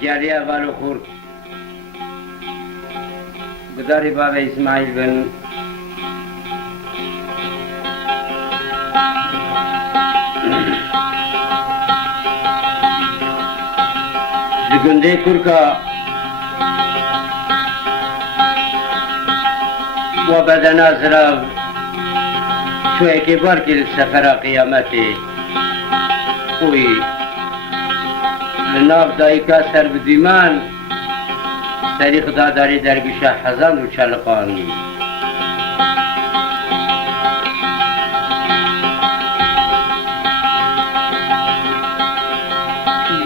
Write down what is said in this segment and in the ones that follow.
گریه ولو خورد گداری بابا اسماعیل بن گنده کرکا و بدن ازرا شو اعتبار که سفر قیامتی اوی لناف دایکا سر بدیمان سری خدا داری در گوشه حزن و چلقان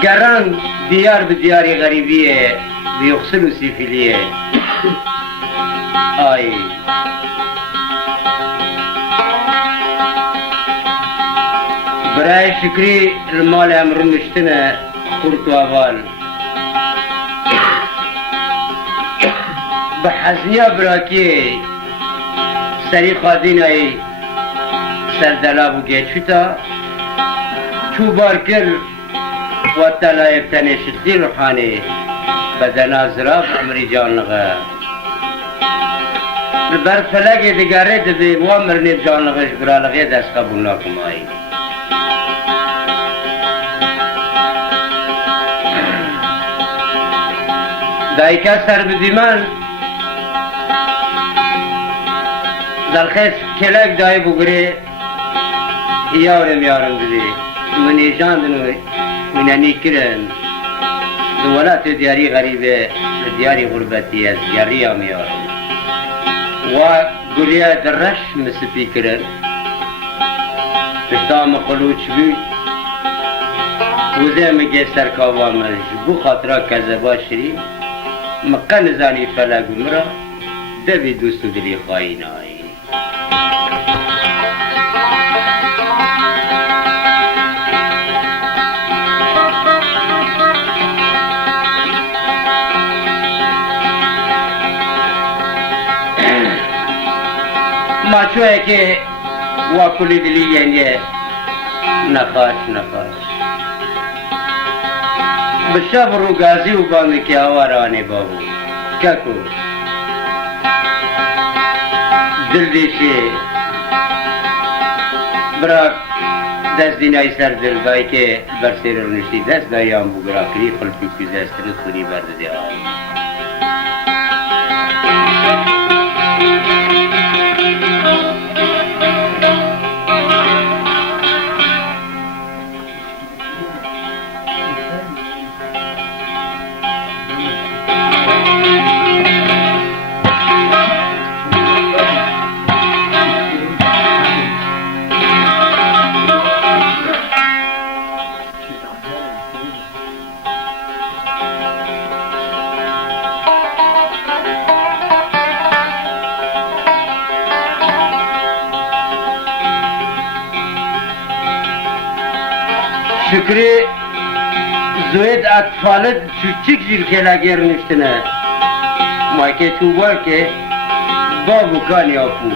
گران دیار به دیاری غریبیه بیخسل و سیفیلیه آی برای شکری المال امرو مشتنه خورد و اول به حزنیا براکی سری خادین ای سردلاب و گیچوتا چو بارکر و تلایب تنشتی روحانی بدن ازراب امری جانلغه بر فلق دیگره دبی و امرنی جانلغش برالغه دست قبول ناکم آئی دایکا سر بدیمان دلخیص کلک دای بگره یارم دیدی منی جاندنوی منانی کرن دولت دیاری غریبه دیاری غربتی از دیاری آمیارم و گلیا درش مسپی کرن پشتام خلوچ بی وزه مگه سرکاوامش بو خاطرها کذبا شری مقا نزانی فلق مرا دبی دوست و دلی خواهی نایی ما چوه که واکلی دلی یعنی نخاش بشب رو گازی و بانگی که آوارانی بابو ککو دل دیشی برا دست دینای سر دل دایی که برسیر رو نشتی دست داییان بگرا کری خلپی که دست رو خونی برده دی آئی شکری زوید اطفالت چوچک جیل که لگر نشتنه ما که چوبار که بابو کانی آپو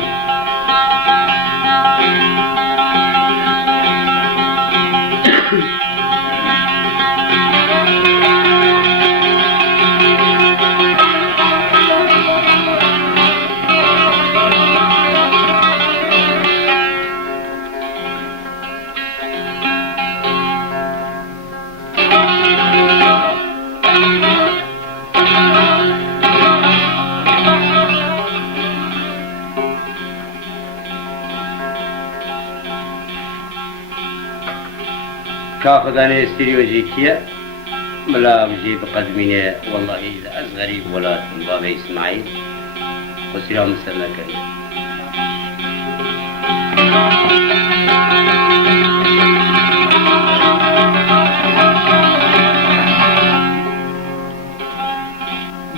كاخذ أنا استريوجيكية ملا بجي بقدمينه والله از غريب ولاد من بابا إسماعيل وسلام مستنى كريم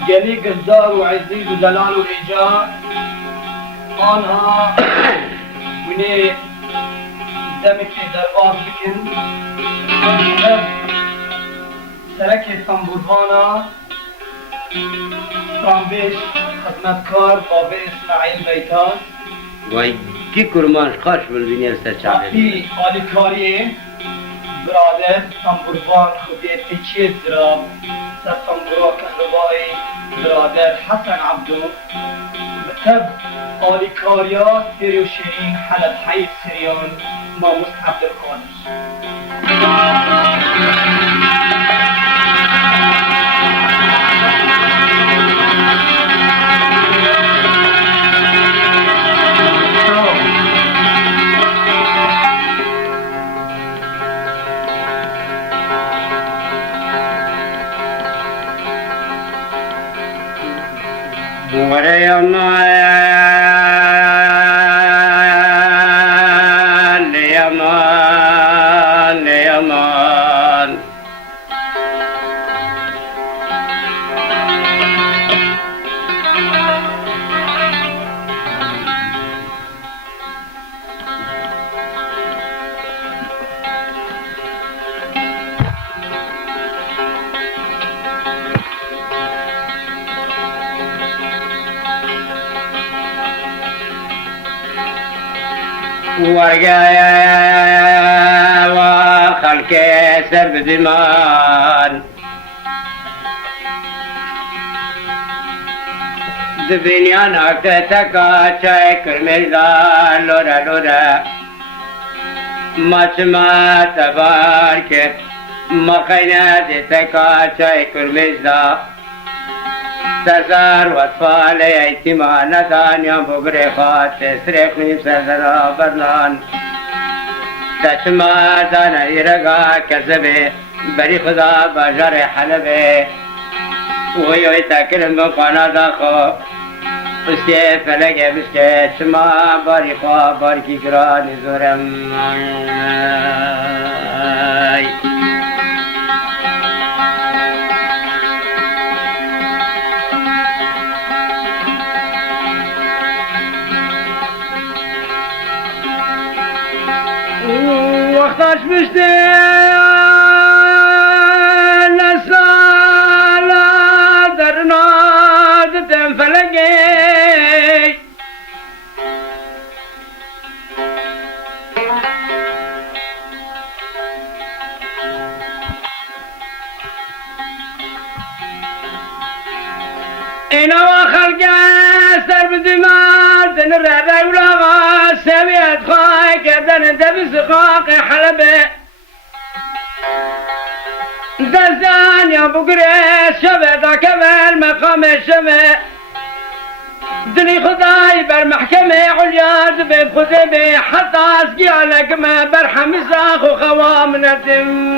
جلي قدار وعزيز ودلال وإيجار آنها مني دمك در آب بکن سرک تنبورهانا فرامبش خدمتکار بابا اسماعیل بیتان وای کی کرمانش خاش بر دنیا سر چاله وقتی آلیکاریه برادر تنبوروان خودی تیچی درام سر تنبورو کهربایی برادر حسن عبدو بتب آلی کاریا سری و شیرین حلب حی سریان ماموس عبدالقادر يمان يمان يمان ورقايا وخلق سر بدمان دبنيا ناكتك شاكر ميزان لورا لورا ما تبارك ما خيناتك شاكر ميزان تزار واطفال ايتمان ثانيا بغريخات تسرقني سزرا برنان تشما دانا يرقا كذبه بري خدا بجر حلبه ويو يتاكل مقانا داخو اسكي فلقه بسكي شما باري خواه باركي قراني زورم وقتاش بشتي نسالة درناد تنفلقي انا وخلقه سر بدمار تنرى ولا سبيت خاي كردن دبس خاق حلبه دزان يا بقريش شبه كمال مقام الشبه دني خداي بالمحكمة عليا زبيب خدبي حتى اسقي على كما برحم ساخ وخوام ندم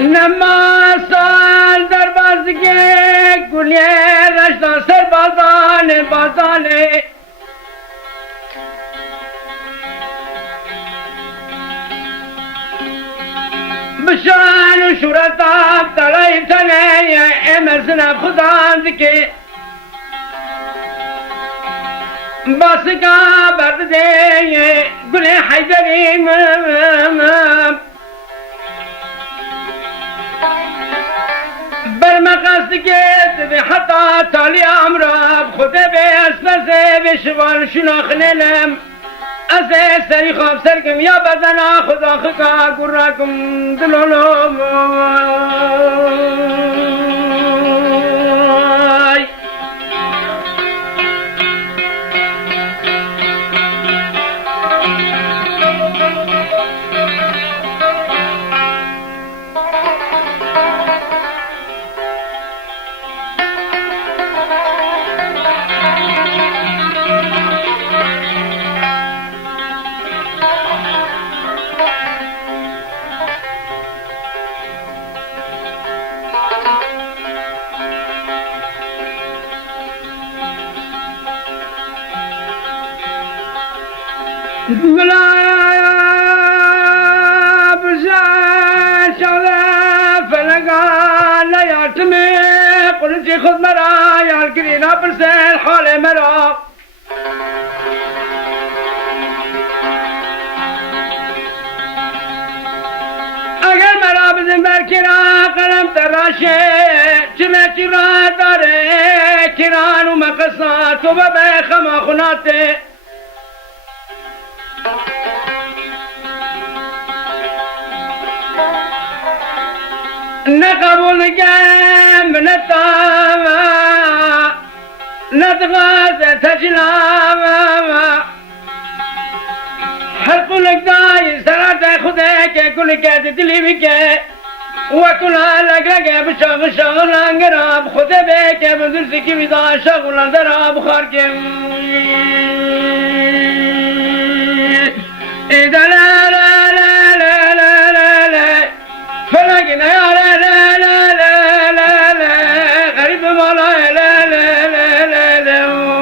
نما سال در بازگه گلیه رشتا سر بازانه بازانه بشان و شورتاب طلایب تنه امرسنا خدان ذکه باسکا برده گلیه حیدریم برمقصد كذب حتى تالي أمراب خده بأسفزه بشوال شناخ نلم أزه سري خواب سركم يا بدنا خدا خدا قراكم دلولوم गुलाब जा फलगा लयाट में برنجی خود مرا یار گرینا برسل حال مرا اگر مرا بزن بر کرا قلم تراشه چمه چی را داره کران و مقصات و به خما خوناته نقبول جنب نتاما نتغاز تجلاما هر كل داي سرات خدك كل كاد دلي بك وكل لقلق بشغل شغل انقراب خد بك بدرسك بدا شغل انقراب خارك إذا لا لا لا لا لا لا لا فلقنا يا لا لا لا لا لا لا غريب ما لا لا لا لا لا لا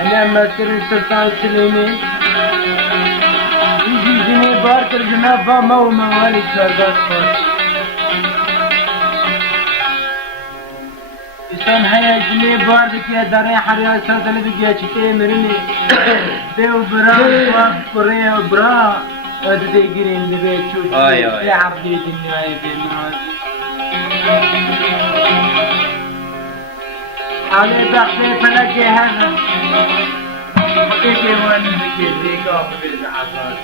أنا مصر السلطان سليمان يجي جني باركر جنابا ما هو موالي سردار خاص إنسان هيا جني بارك يا داري حريا سردار بيجي أشتي مرني بيو برا وكوريا برا أدي جرين دبي شو يا عبدي الدنيا في المنازل على بحثي فلقي هذا حقيقي وانا بكي ديقا في العباد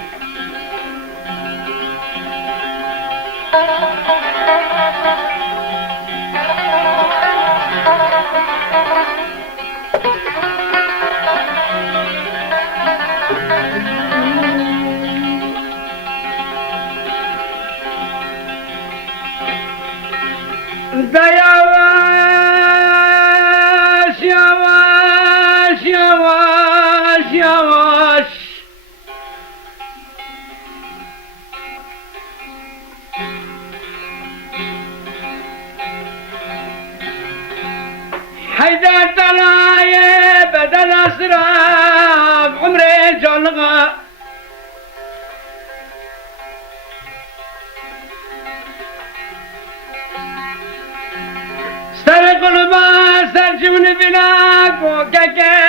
حيدر طلايا بدل أسراب عمري جلغة سرق الباس سرجون بناك وكاكا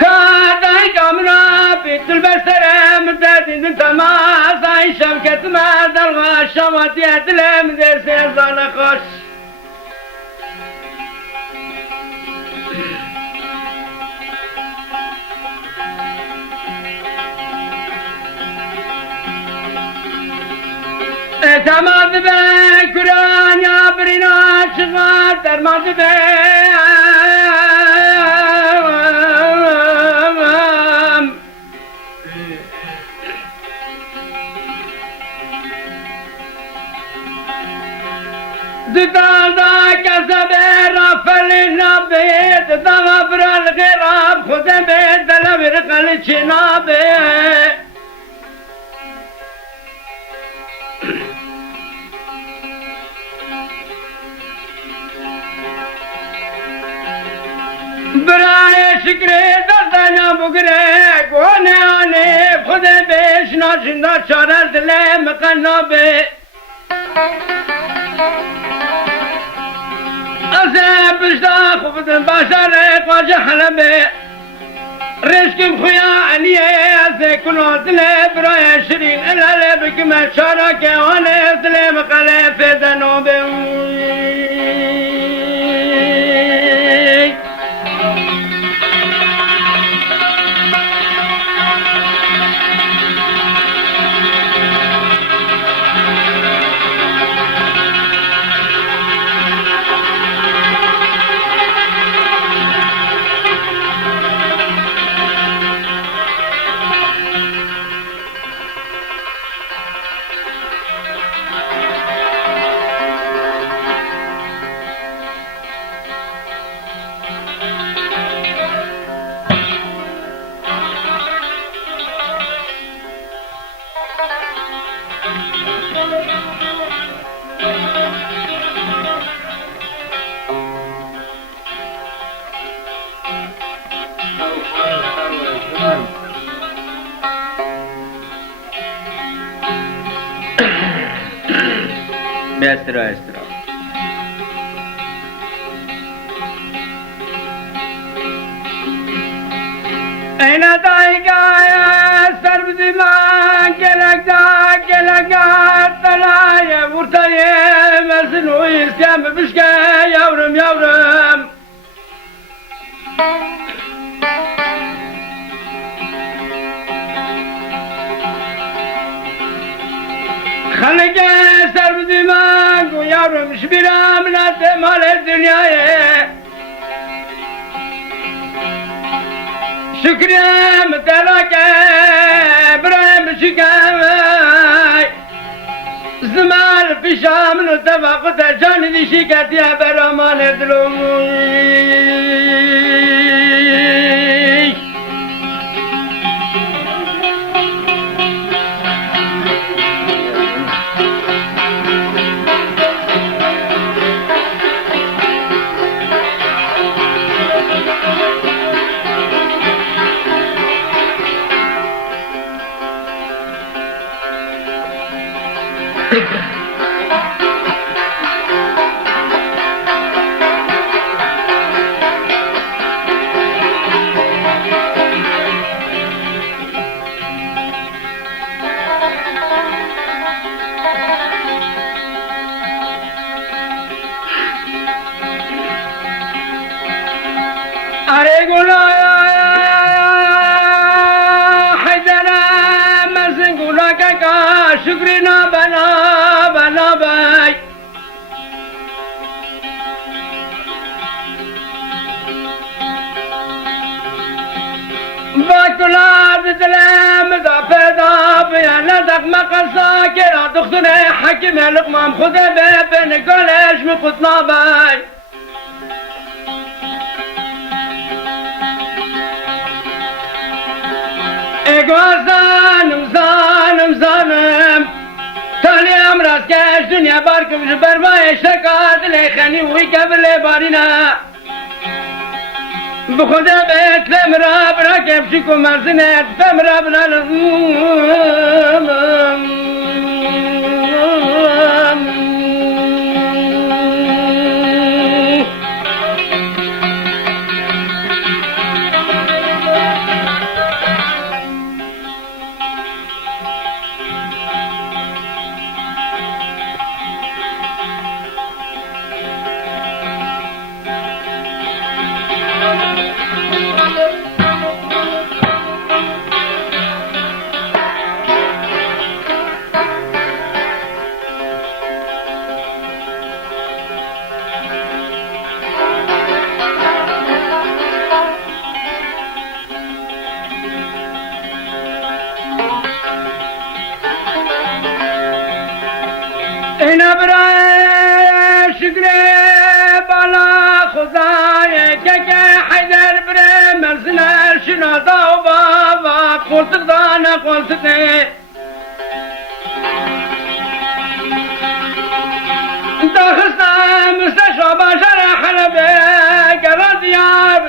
كاداي كامرا بيت البسرة مدادين انت ما زاي شبكة ما دلغا شواتي اتلم دي سيزان خوش تمام به قرآن یا برینا چقدر درمان به دادا کسب رافل نبید دغبر الغراب خود به دلبر قلچ نبید برای شکر دردانا بگره گونه آنه خود بیش ناشنده چاره دل مقنبه ازه بشتا خوبتن باشاره قاجه حلبه رشکم خویا عنیه ازه کنو دل برای شرین الاله بکمه چاره که آنه دل مقاله فیدنو به استرا اینا دایگاه سر بدی من گلک تلای ورتای مسنوی سیم بشکه یورم خلق سر بدی من گو یورم شبیرم نت مال دنیای شکریم تلاک برایم شکم زمان پیشم نو توقت جان دیشی کتی برامان دلوی اره گلا حیدره مزن گلا که شکری بنا بای با گلا دلم دا پیدا بیان لدق مقصا کرا دختر حکیم لقمام خود به نگالش مقتنا بای زانم تالی امراض کش دنیا بارکم جبرمای شکات لیخنی وی قبل بارینا بخدا بیت لمرا برا کفشی کو مرزنت بمرا بنا اینا برای شکر بالا خدای که حیدر بره مرزنر شنادا و بابا قلتق دانا قلتقه داخستان مستشفى باشر حلبه قرار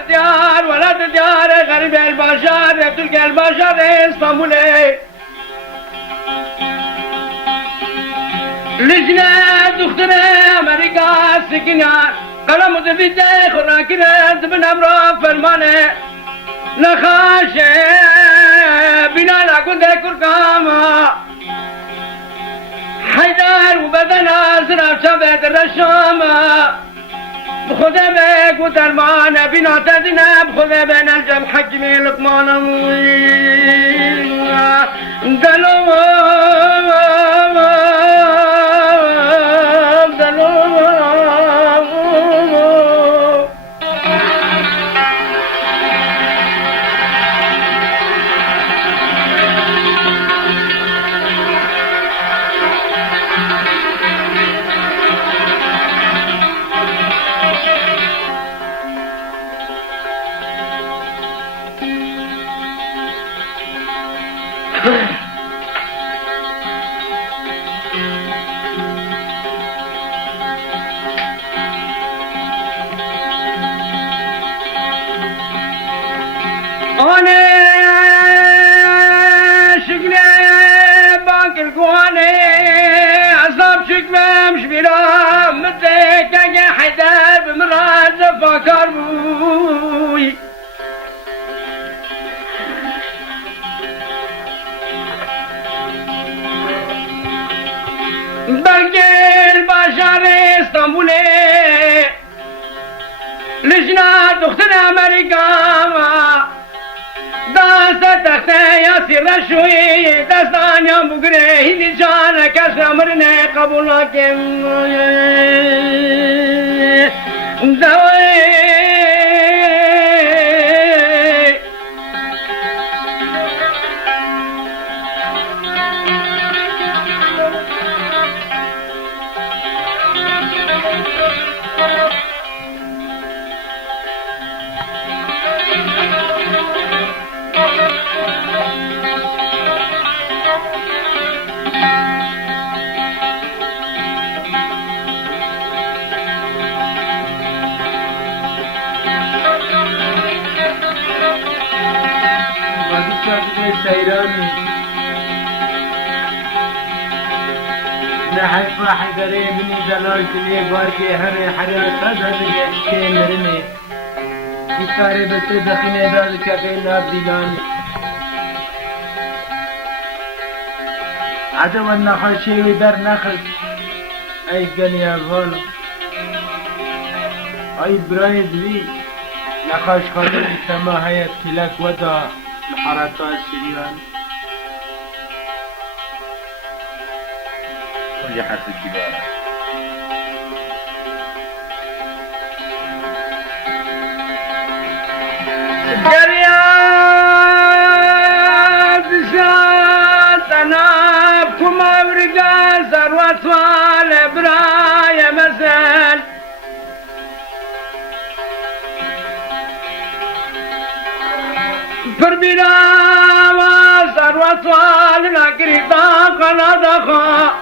ديار ولد ديار غريب الباشر تلقى الباشر اسطنبولي لجنة دكتور أمريكا سكنة قلم دفيدة خراكنا دبن أمرا فرمانة نخاشة بنا لكن ذكر كاما حيدر وبدنا زراب شبه الرشام بخذ بك وترمان بنا تدنا بخذ بين الجم حكمي لقمان دلو بربيرا متك يا حيدر بمراز فكر بوي بلقي بشر اسطنبولي لجنة دختر امريكا دست تخته یا سیر شوی دستان یا بگره هیچ جان کس امرنه قبول کم دوی سيراني نحف حقري مني دلالتني باركي هري حريات هذا الشيء مرني كاري بس دخيني ذلك كاين نابديلاني عدو النخل شيء ودر نخل اي قني الظل اي برايد لي نخاش خاطر السما هيا كلاك ودا الحركات السريان وجحت الجبال جريات شاتنا بكم أمريكا ثروة والبرايا مثل فربنا وثروة والنكريتا قنادخا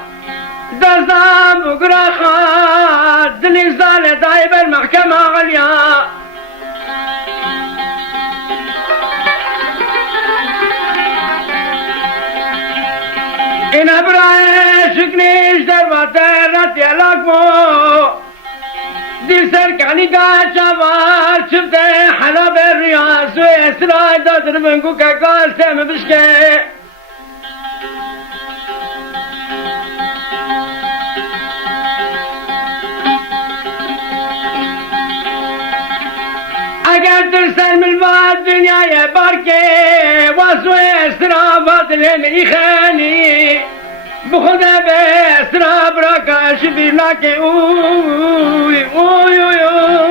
دزام بقراخا دني زال دايب المحكمة غليا إن أبراي شكنيش درباتر يلاكمو دي سركاني قاشبار شفته حلا بالرياس وإسراء دادر منكو كقال سام بشكي اگر ترسل من بعد دنیا يا باركي واسو إسراء باطل مني خاني بخدا بإسراء براكا شبير لاكي اوي اوي اوي اوي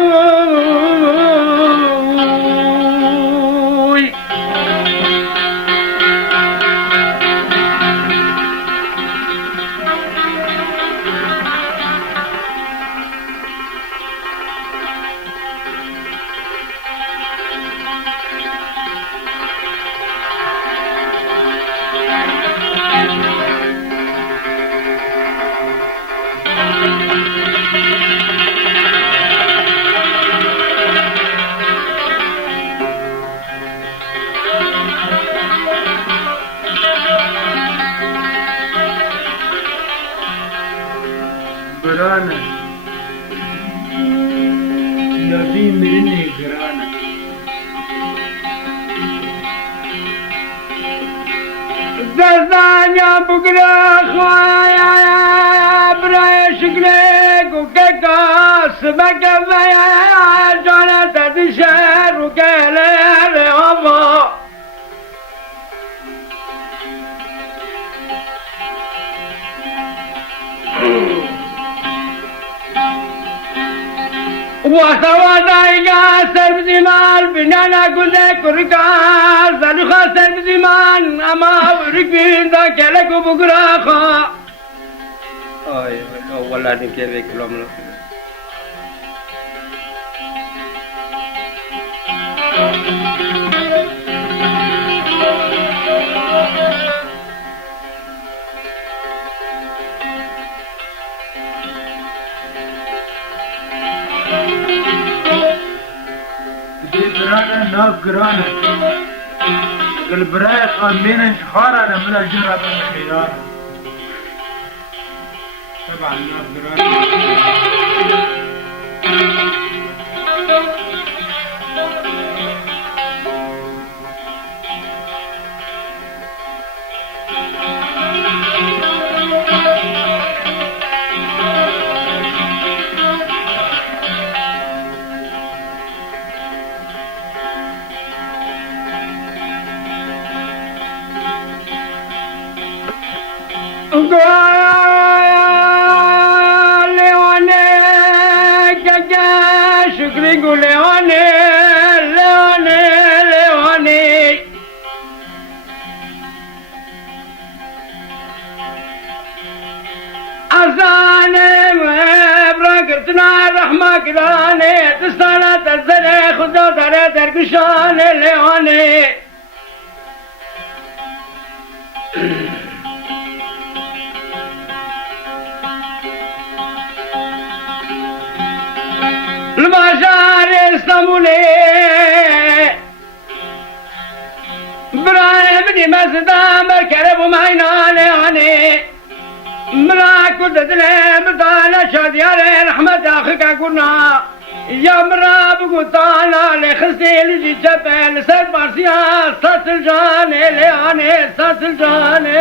قرانا نبي مرني قرانا زازانيا بقرا خوايا يا براي شكلك وكاكاس بكفايا جانا تدشر وكالا رغبا وسوادايقا سربزيمان بنانا قلت كركا زلخا سربزيمان اما ورقبين دا كلك وبقراخا اي والله دي كيف كلام قرانا ناف قرانا البراي قامين انشخارنا من الجرة بالخيار طبعا نقدر مكراني تستانت الزني خذوا داري درقشاني ليواني المشاري اسلاموني براي بدي مسدا مركب ومعينا ليواني مراك وددلي مدانا شاديالي رحمة اخيك قلنا يا مرا بقطانا لخسي لجي جبل سيد مارسيا ساس الجاني لياني ساس الجاني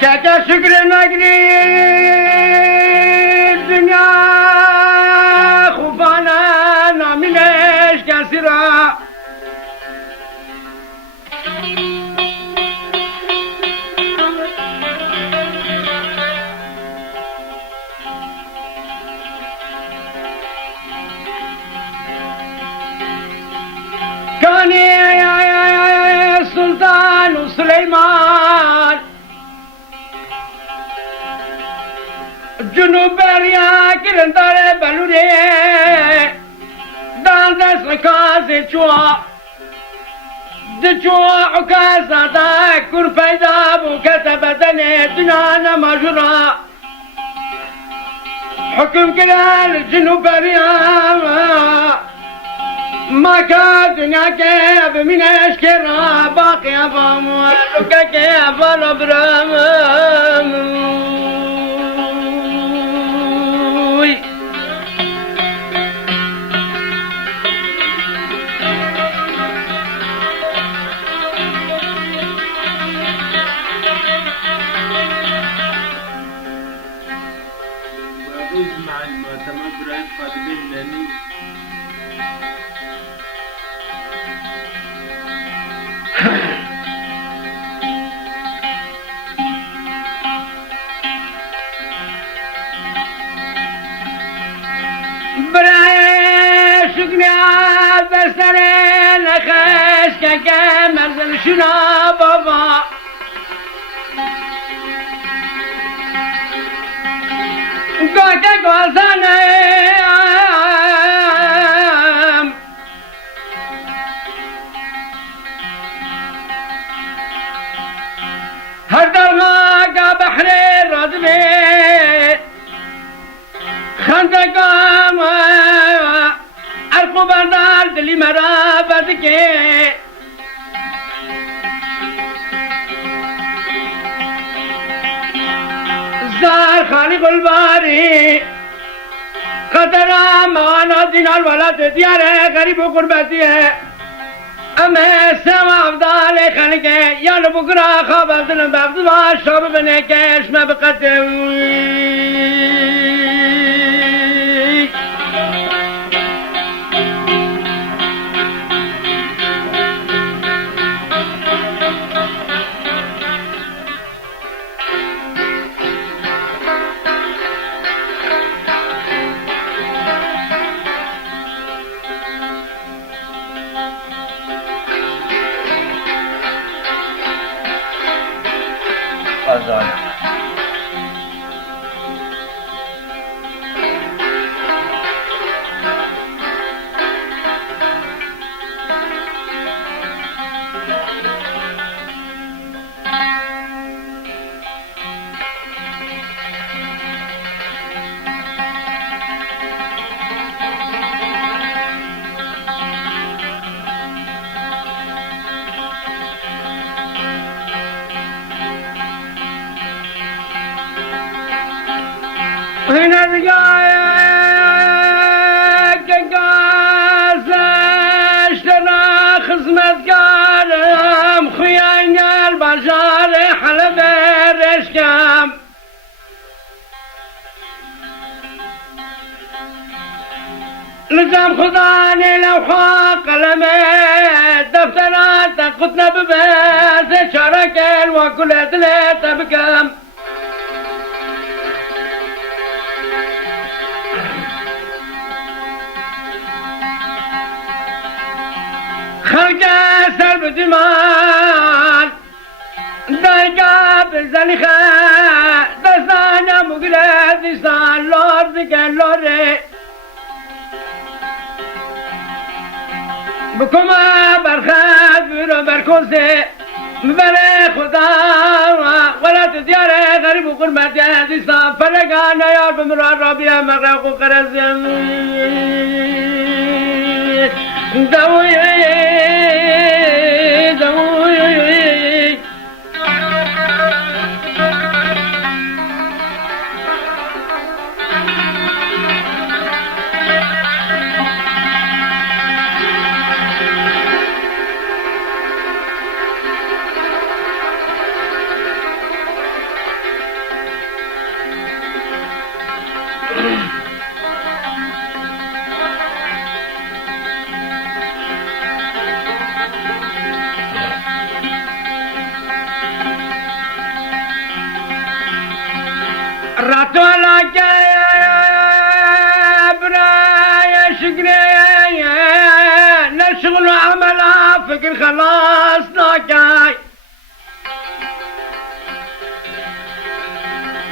كاكا شكر نقري الدنيا خوفانا نامنش كاسرا كان يا سلطان وسليمان جنوب بريا كرندار بلوري دان دس كاز چوا دچوا عكازا دا كور فيدا بو كتبتن دنيا مجرا حكم كلال جنوب بريا ما كان دنيا كيف من اشكرا باقي ابام كيف الابرام مع المعتمد رأيت قادمين لاني براي شكني بسرين خش كمل شنا بابا قاكا قوزانم هر درغا بحري رضبي خندقام ارقو بردار دلي مرابدكي زار خالق الباري قدرا موانا دينار ولد دياره غريب وقربتيه اما سوا افضال خلقه يا بكره خابزن بفضل شاب بنكش ما بقدر آزان هنا رجاك قاسش ترى خزمت قارم خيان البشر حلب الرشكام لزم خضاني لوحة قلمت دفترات قطنا بباس شركل وكل ثلاثة بكم خلق سلب دمان دايقا بالزلخة دستانا مقرد دستان لور ذكر لوري بكما برخات برو بركوسي مبالي خدا ولا تدياري غريب وقرمتي دستان فلقانا يار بمرار ربيا مغرق وقرزم دوي راتولا جابرا يا شقري نشغل عملا فكر خلاص ناكاي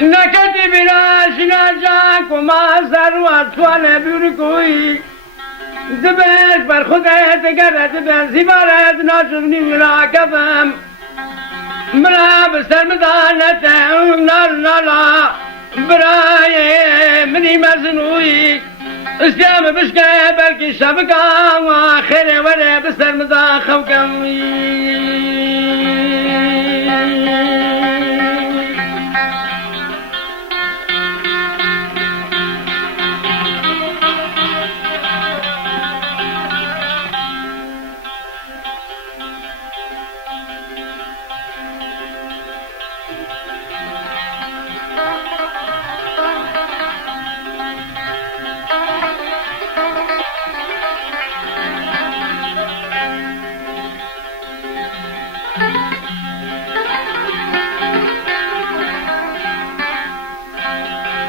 نكتي بلا شناجاك وما زر واطفال بيركوي زبش برخده تقرد بزبارد ناشغني ولا كفم ملا بسر مدانة نالا براي مني مزنوي اسلام بشكا بلكي شبكا وخير ولا بسر مدان خوكم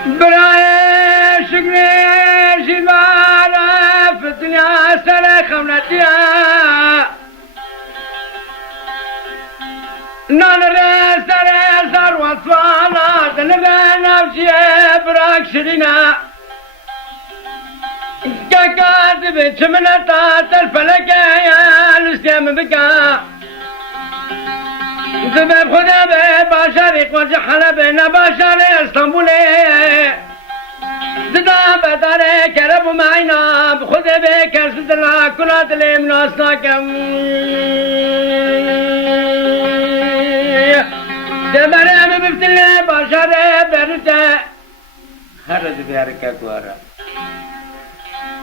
براي شكري جبالة في الدنيا سنة خمنتيا نانري سنة سر وصفانا دنبين أمشي براك شرينا كاكاد بيتشمنتا تلفلكا يا الاسلام بكا سبب خدا به باشری قوج حلب نباشری اسطنبولی زدا بداره کرب و معینا بخود به کرس دلا کنات لیم ناسنا کم دبره می بفتلی باشری برده هر رد بیارکا کوارا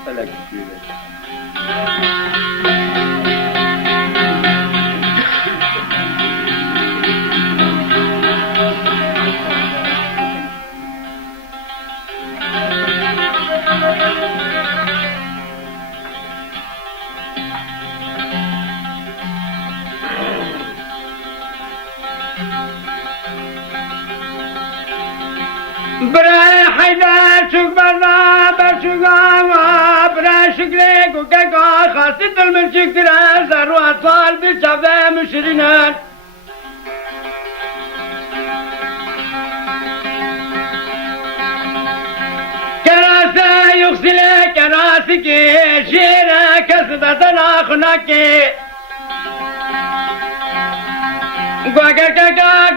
بلک بیره برای حیدر شک برنا برشگاه برای شکلی کوکا خاصی دل من چکتر زر و اطفال بیشتر مشرینن سکی شیره کس بدن آخناکی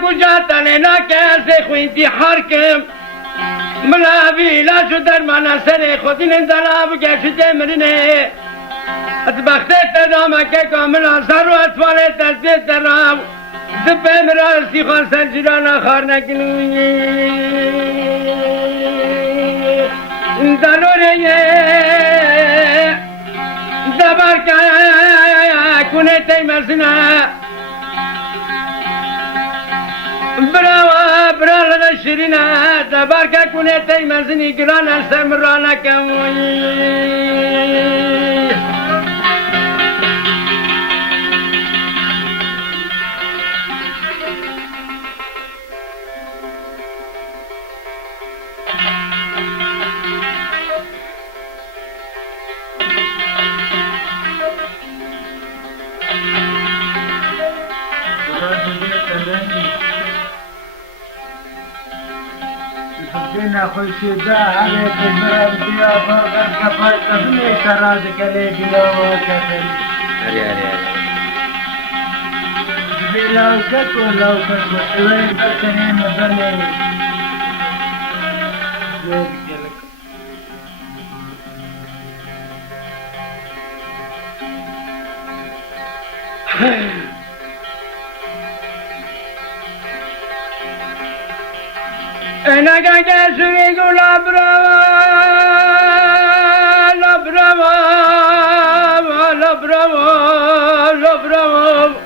گوجا تلینا کسی خوینتی حرکم ملاوی لاشو در من سر خودین دلاب گشت مرنه اتبخت تدام که کاملا سر و اطفال تزید درام دبه مراسی خوان سنجران خار نکنوی دلوره دبر کنه تیمسنه برا شیرینه دبر کنه تیمسنی گران سمرانه کموی دینا خوشی دا هره کمرم بیا باگر کفای کفنی تراز کلی بیا کفنی بلاوکت و لاوکت و شوی بسنی مزنی Enaga gelsin labrava, labrava, labrava, labrava.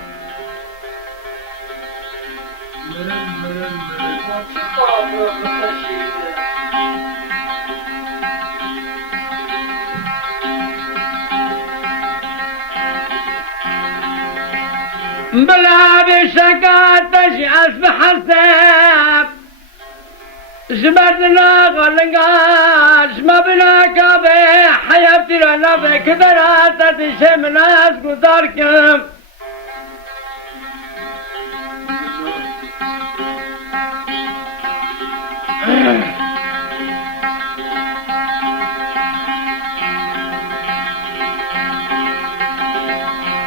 بلا بشكات تجعل بحساب جبرنا غلنگاش ما بنا کابه حیابتی را نفه کدرات تیشه مناس گذار کم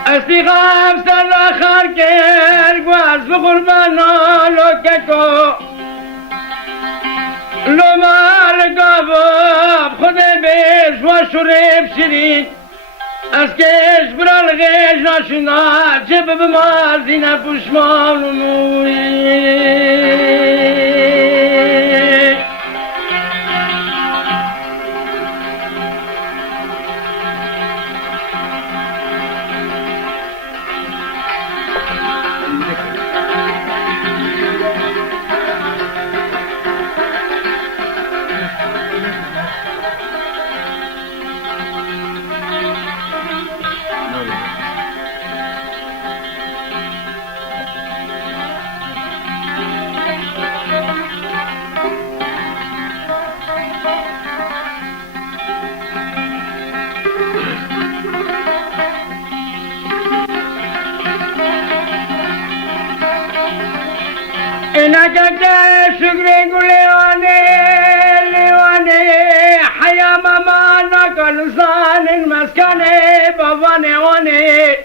استیغام سر را خار کر گواز بقربانا لوککو لومال قابب خده بیش و شریف شیرین از کش برال غیش ناشنا جب بمال زینه پشمان و نوری نجده شکر گلیوانه لیوانه حیا ماما نکل زان مسکنه بابانه وانه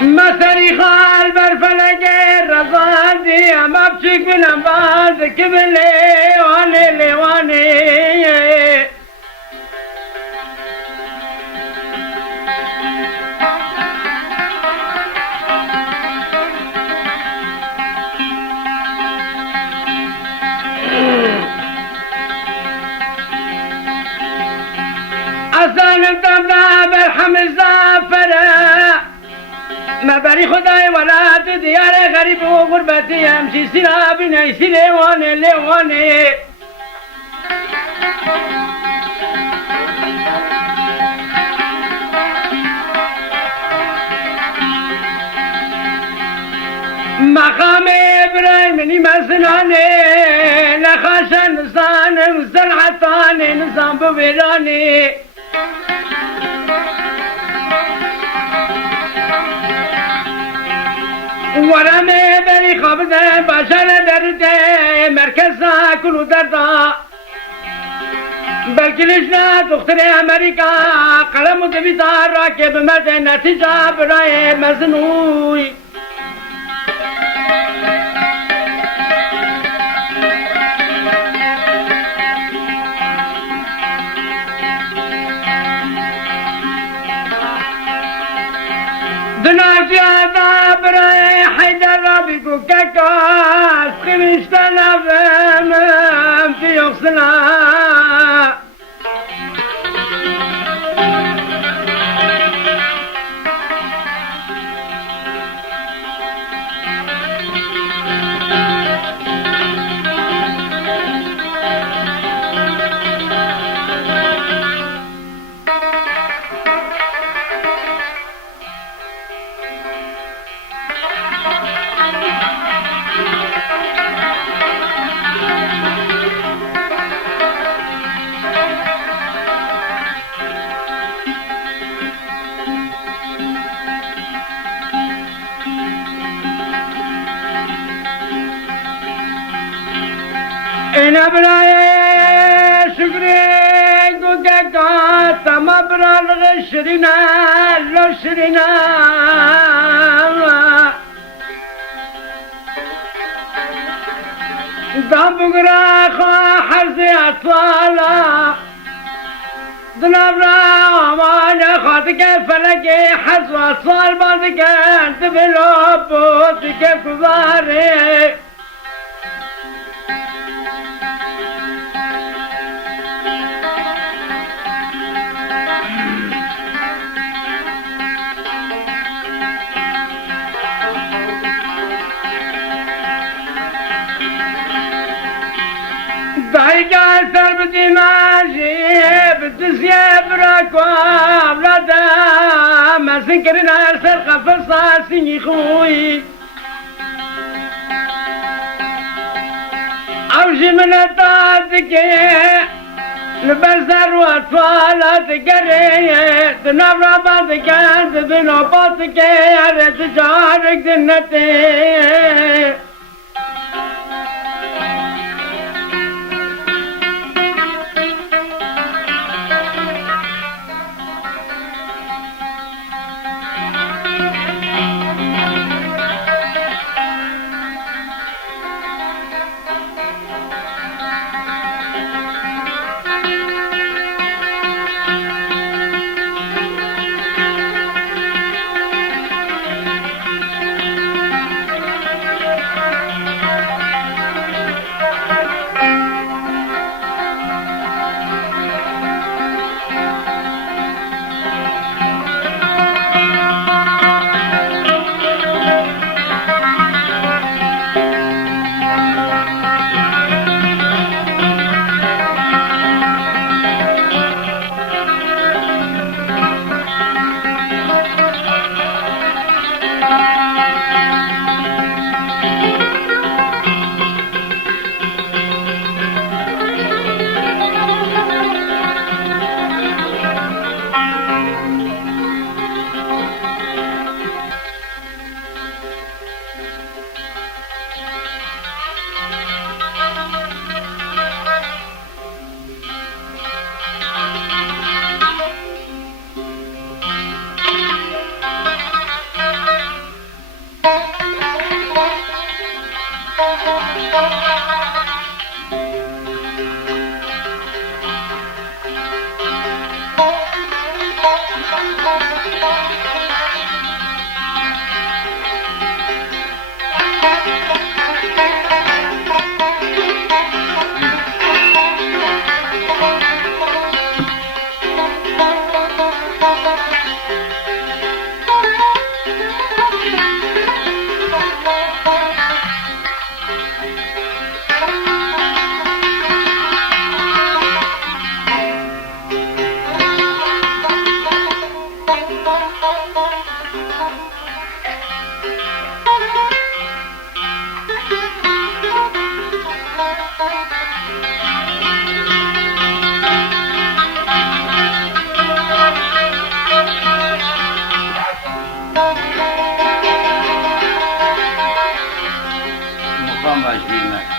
مسری خال برفلک رضاندی اما بچک بلن باز کبن لیوانه لیوانه اصلا تبنا بالحمل زافره ما بری خدای ولاد دیار غریب و غربتی همشی سینا بینیسی لیوانه لیوانه مقام ابراهیمنی مزنانه لخاشن زانم زرعتانه نظام بویرانی ورمه بری خوابده باشن درده مرکز کلو درده بلکلیشنا دختر امریکا قلم و دویدار را که بمرد نتیجه برای مزنوی دناجادا برای حیدر را بگو که کاس خیمشتن افهمم فی یخصنا اینا برای شکری گوگه تما برای شرینا لو شرینا دام بگرا خواه حرزی اطلالا دناب را آمان خواهد که فلکی حرز و اطلال باز که دبلو بود که گذاره دایگان سر بدی ماشی بدزیه براکوام لده مزین کرین سر قفصا سینگی خوی اوشی من داد که لبزر و اطفالات گره دناب را باز که دبینو باز که هر تجارک دنته خام باش بیمه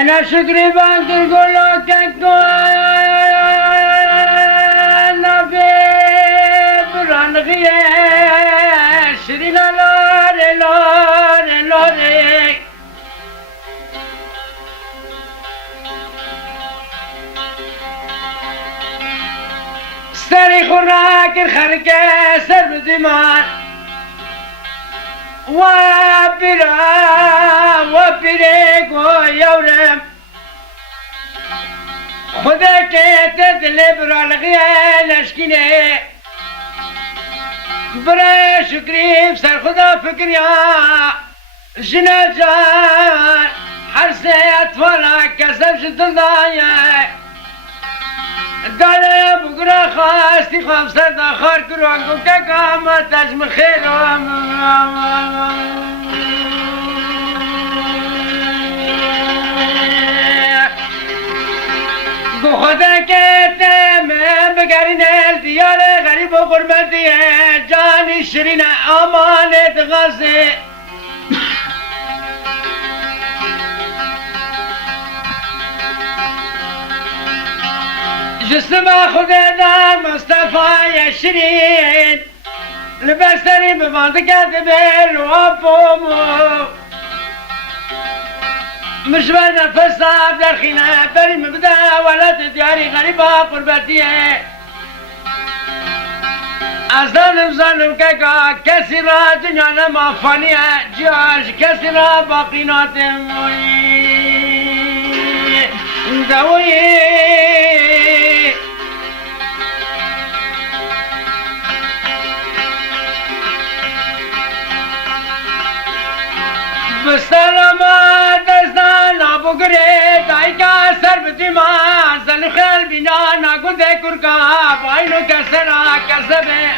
أنا شكري بعد القلوب كنا في بران غير شرينا لوري لوري لوري ستاري خراك الخلق سر بدمان وبريك ويورم خدا كتد لبرال غيال اشكيني برا شكري بسر خدا فكريا جناجان حرسيت ولا كسب شدل دايا دانا بقرا خاستي خام سر داخار كروانكو كاكاما تجم خيرهم گو خدا کہتے میں بگرین الدیار غریب و غربتی ہے جانی شرین امانت غزے جسم خدا دار مصطفی شرین لبستنی بباند کتب الوابومو مش نفس در خینه بری مبدا ولد دیاری غریبا قربتیه از ظالم که کسی را دنیا نما فانیه جاش کسی را باقینات دوی بسلامات دستانا بگره دایکا سر بدیمان زل خیل بینا نگو ده کرکا باینو کسرا کسبه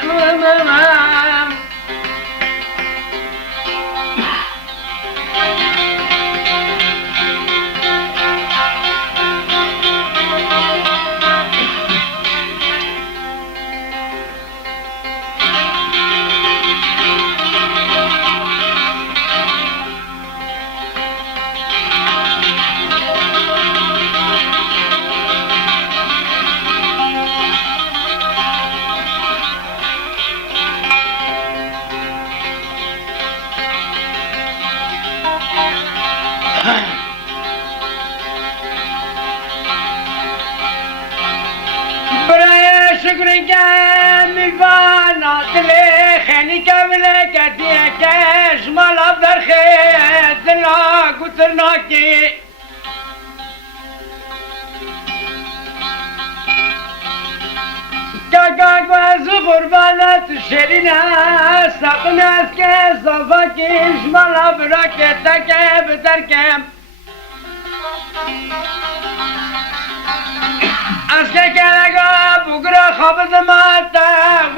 برای شکر که میوانا دل خیلی کمله کتیه کش مالاب در خیل دلا گترناکی کاکا از قربانت شیرین ساقن از که صفا کش مالاب را که تکه بترکم از که کلگا بگرا خواب دماتا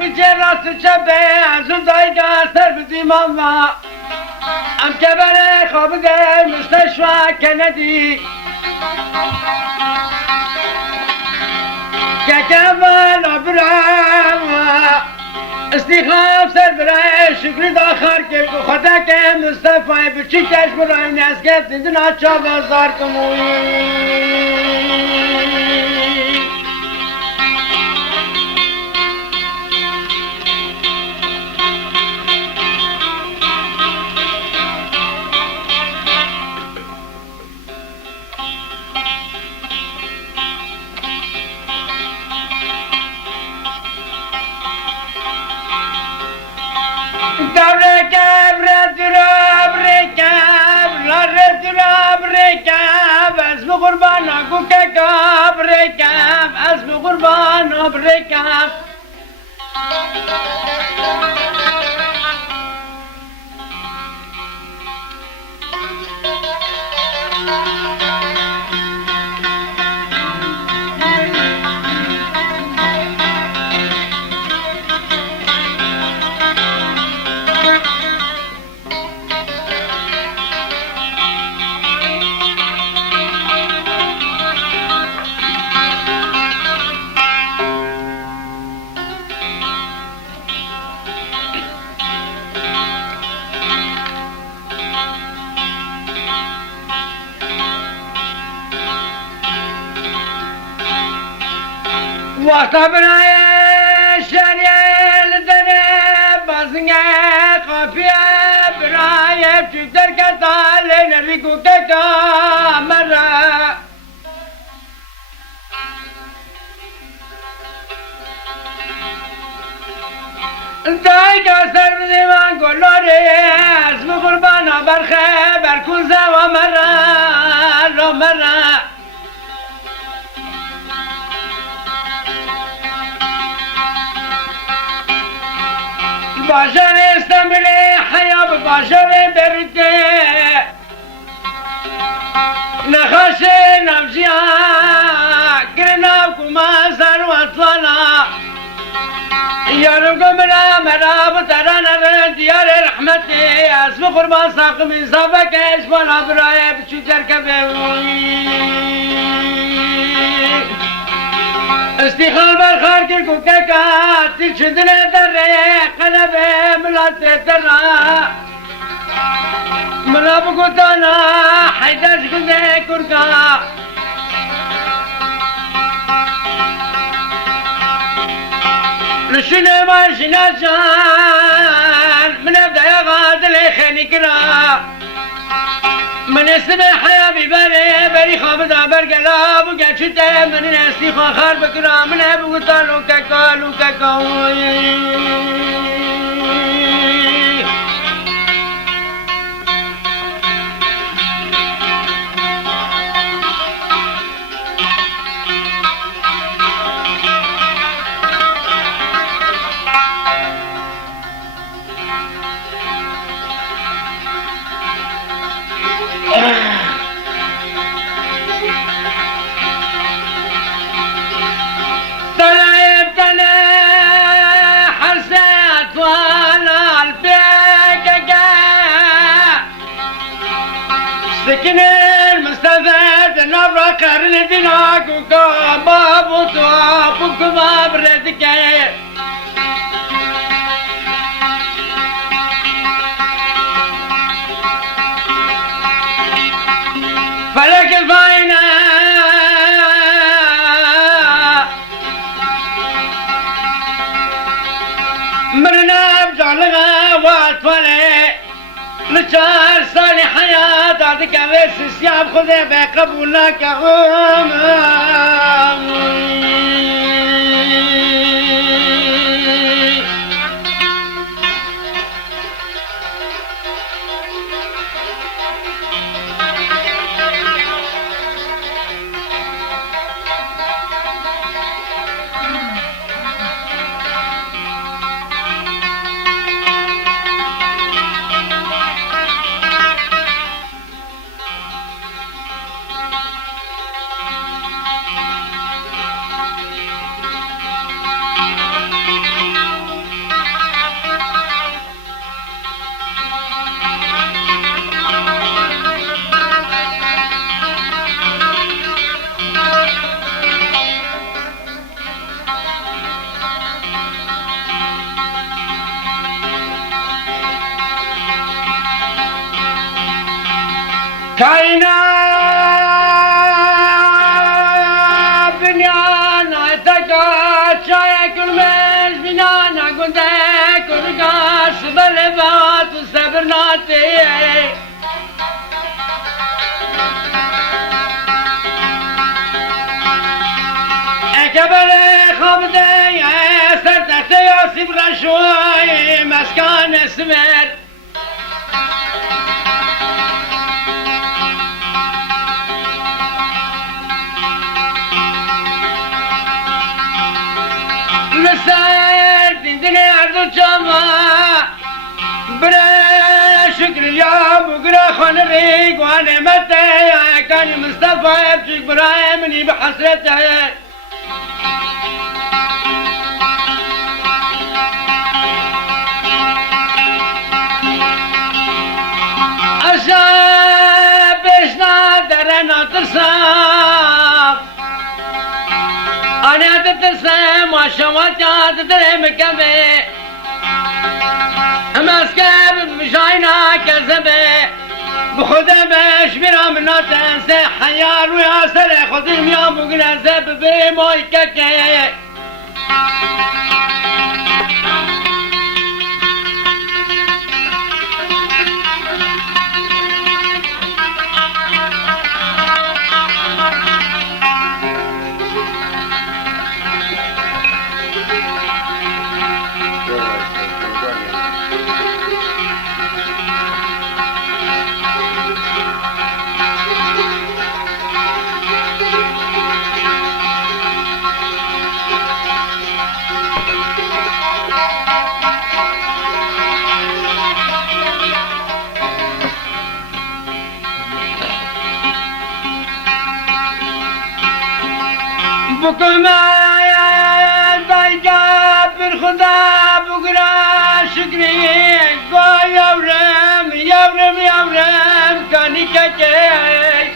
ویچه راست چپه از اون دایگا سر بدیمان و ام که بره خواب ده مستشفا کندی که کمالا برام استخلاف سر برای شکری داخر که خدا که مصطفی بچی کش برای نسکت دیدنا چا بازار کموی قربان گو که کاب ریکم از قربان اب ریکم وقتا برای شریل دره بازنگه قافیه برای چیتر کتاله نریگو که کامره دای که سر بزیوان گلوری اسم قربانا برخه برکوزه و مره رو مره باشر استنبلی حیاب باشر برده نخاش نفسیا گرناب کما سر و اطلانا یارم گمرا مراب تران دیار رحمتی اسم قربان ساقم انصافه که اسمان برای بچو جرکبه استخال برخار کی کو کا تل شدنا در قلب ملات ترى مناب کو تانا حيدر كذا كركا لشنا ما شنا جان من ابدا يا غادل خلي كرا من اسم حيابي بري خابدا برقلا بقى شتا من ناسي خار بكرا من ابو طالو كاكالو كاكاوي سكن المستفاد نبرة قرن ديناك وكباب وطواب وكباب ردك فلك الفاينة مرنا بجعلها واطفالي لچار سال حیات آدھے ویسے سیاب خودے بے قبول نہ کائنا بنیانا تکا چایا کرمز بنیانا گنده کرگا سبل بات صبر ناتے اکبر خواب دے سر تخت یاسیب غشوی مسکان اسمر برا شكر يا بقرا خان ريق وانا متى يا كان مصطفى يبشك براي مني بحسرته أشابشنا درنا ترسام أنا تترسم وشواتي تدرم كبي مسكب مشاينا كذبه بخدا باش برا منا تنسى حيار ويا سر خدم يا بقنا زب بموي ككي بكم يا ضيقة بالخدا بقرا شكري قول يورم يورم يورم كاني كاكي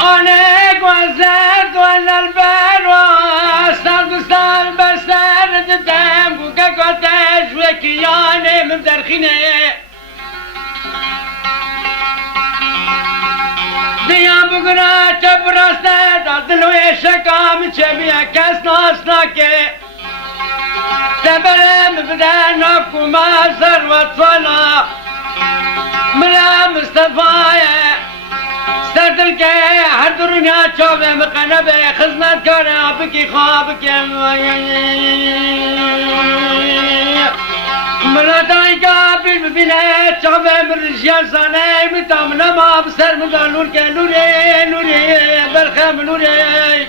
أنا قوزت وانا البر واستغسر بسر دتم كوكا كوتش وكياني مدرخيني ديا بقرا تبرسته دلوي شكام تشبيا كاس ناسناكي تبرم بدانك وما ثروة صلاة ملا مصطفايا ستركي هردرنيا تشوفي مقنبي خزمت كارا بكي خوابك ملاتاي قابل ببنات شعبه من رجال صانعي متامنا ما بسر مدى نوركي نوري نوري برخم نوري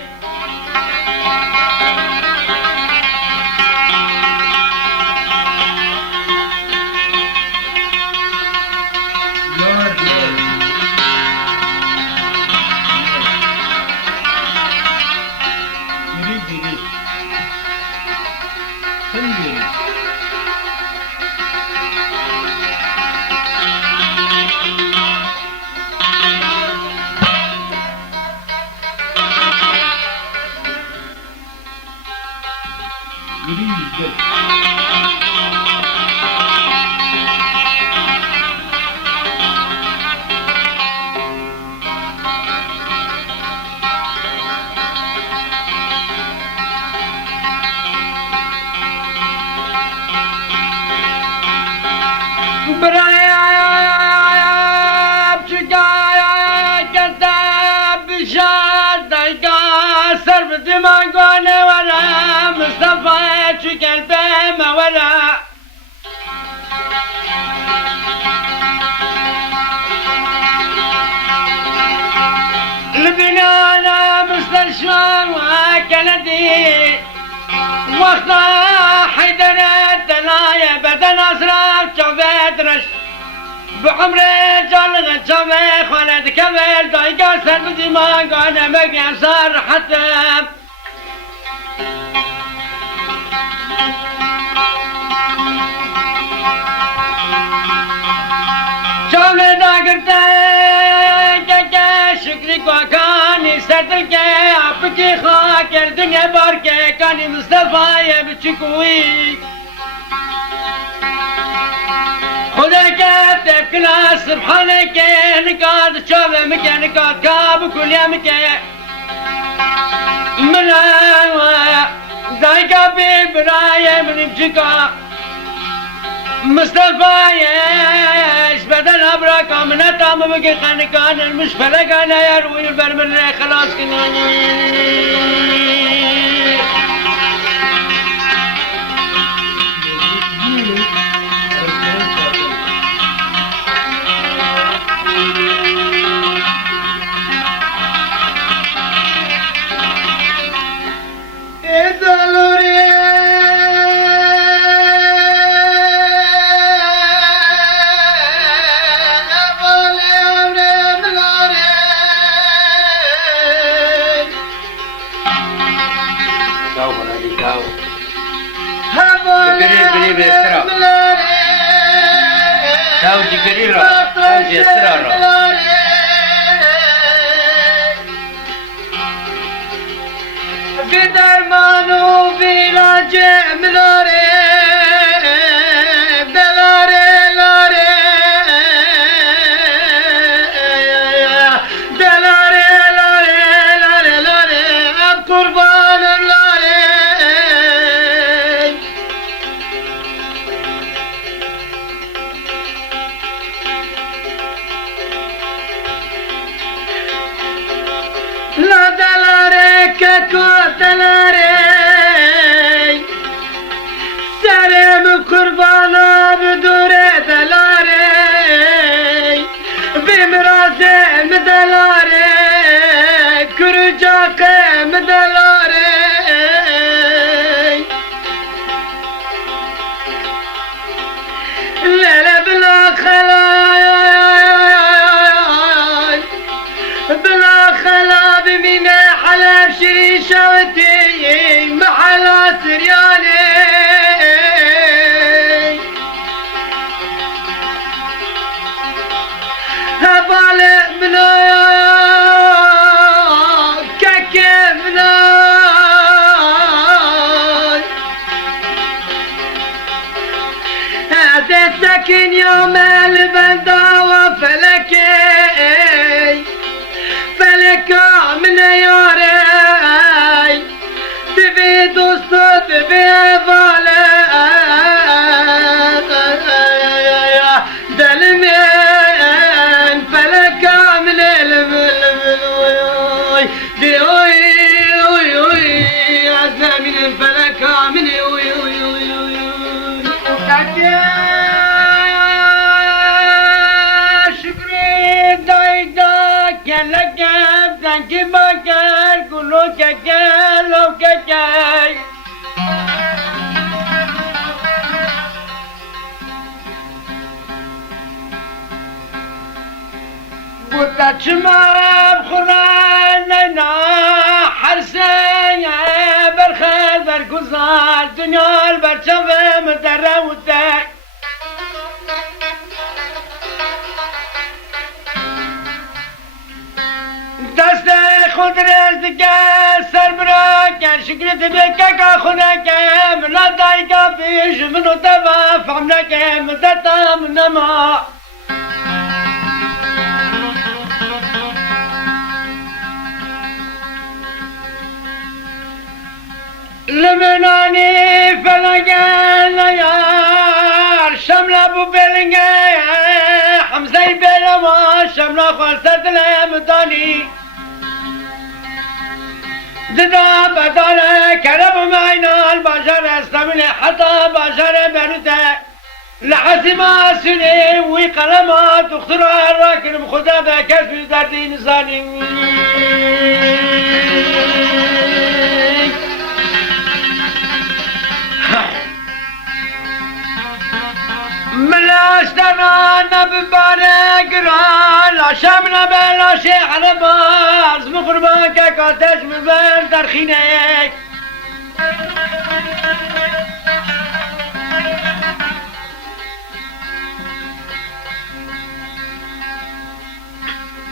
وقتا حيدر الدنايا بدن أسراب شوفت رش بعمر جالغ شوفت خالد كبير دايقا سربتي ما قانا مقيا صار حتى شوفت داقرتك شكري وكاني سردك أبكي خاك الدنيا باركي كاني مصطفى بتشكوي خدك تبكنا سبحانك نقاد شوف مكان نقاد كاب كل يومك من ذايقة ببراية من بشكا مصطفى يش بدل أبراك من تام بقي خانكان المشفلة كان يروي البرمن خلاص كناني تاو جگری را تاو جسرا را به درمان و بیلاج ملاره دلاره لاره دلاره لاره لاره لاره اب قربانم لاره لا دلاره ككو دلاره سرم قربانا بدوره دلاره بمرازم دلاره كرجاقم دلاره لا بلا خلاي بلا خلا بمين حلب شريشوتي محلا سرياني هبال منا كك منا هذا سكن يوم البلدة وفلكي فلكا من ياري تبي دوست تبي فالا دلمين فلكا من الملوي دي اوي اوي اوي عزنا من الفلكا من اوي اوي اوي اوي شكري دايدا كان لك زنجي بكر كلو كجل لو كجل وتشما بخران لنا حرسين برخال بركوزار دنيا البرشف مدرة وتاك دست خود رزق سر براک شکرت بکک خودک ملا دایگا پیش منو دوا فهمنک مدتم نما لمنانی فلگن یار شملا بو بلنگ حمزه بلما شملا خالصت لمدانی ددا بدانه کرب ماینال باشر استمن حتی باشر برده لحسما سنه وی قلمات دخترها راکن خدا به کسب دردی نزانی ملاش دنا نبباره گران لاشم نبلاش عرباز مقربان که کاتش مبر در خینه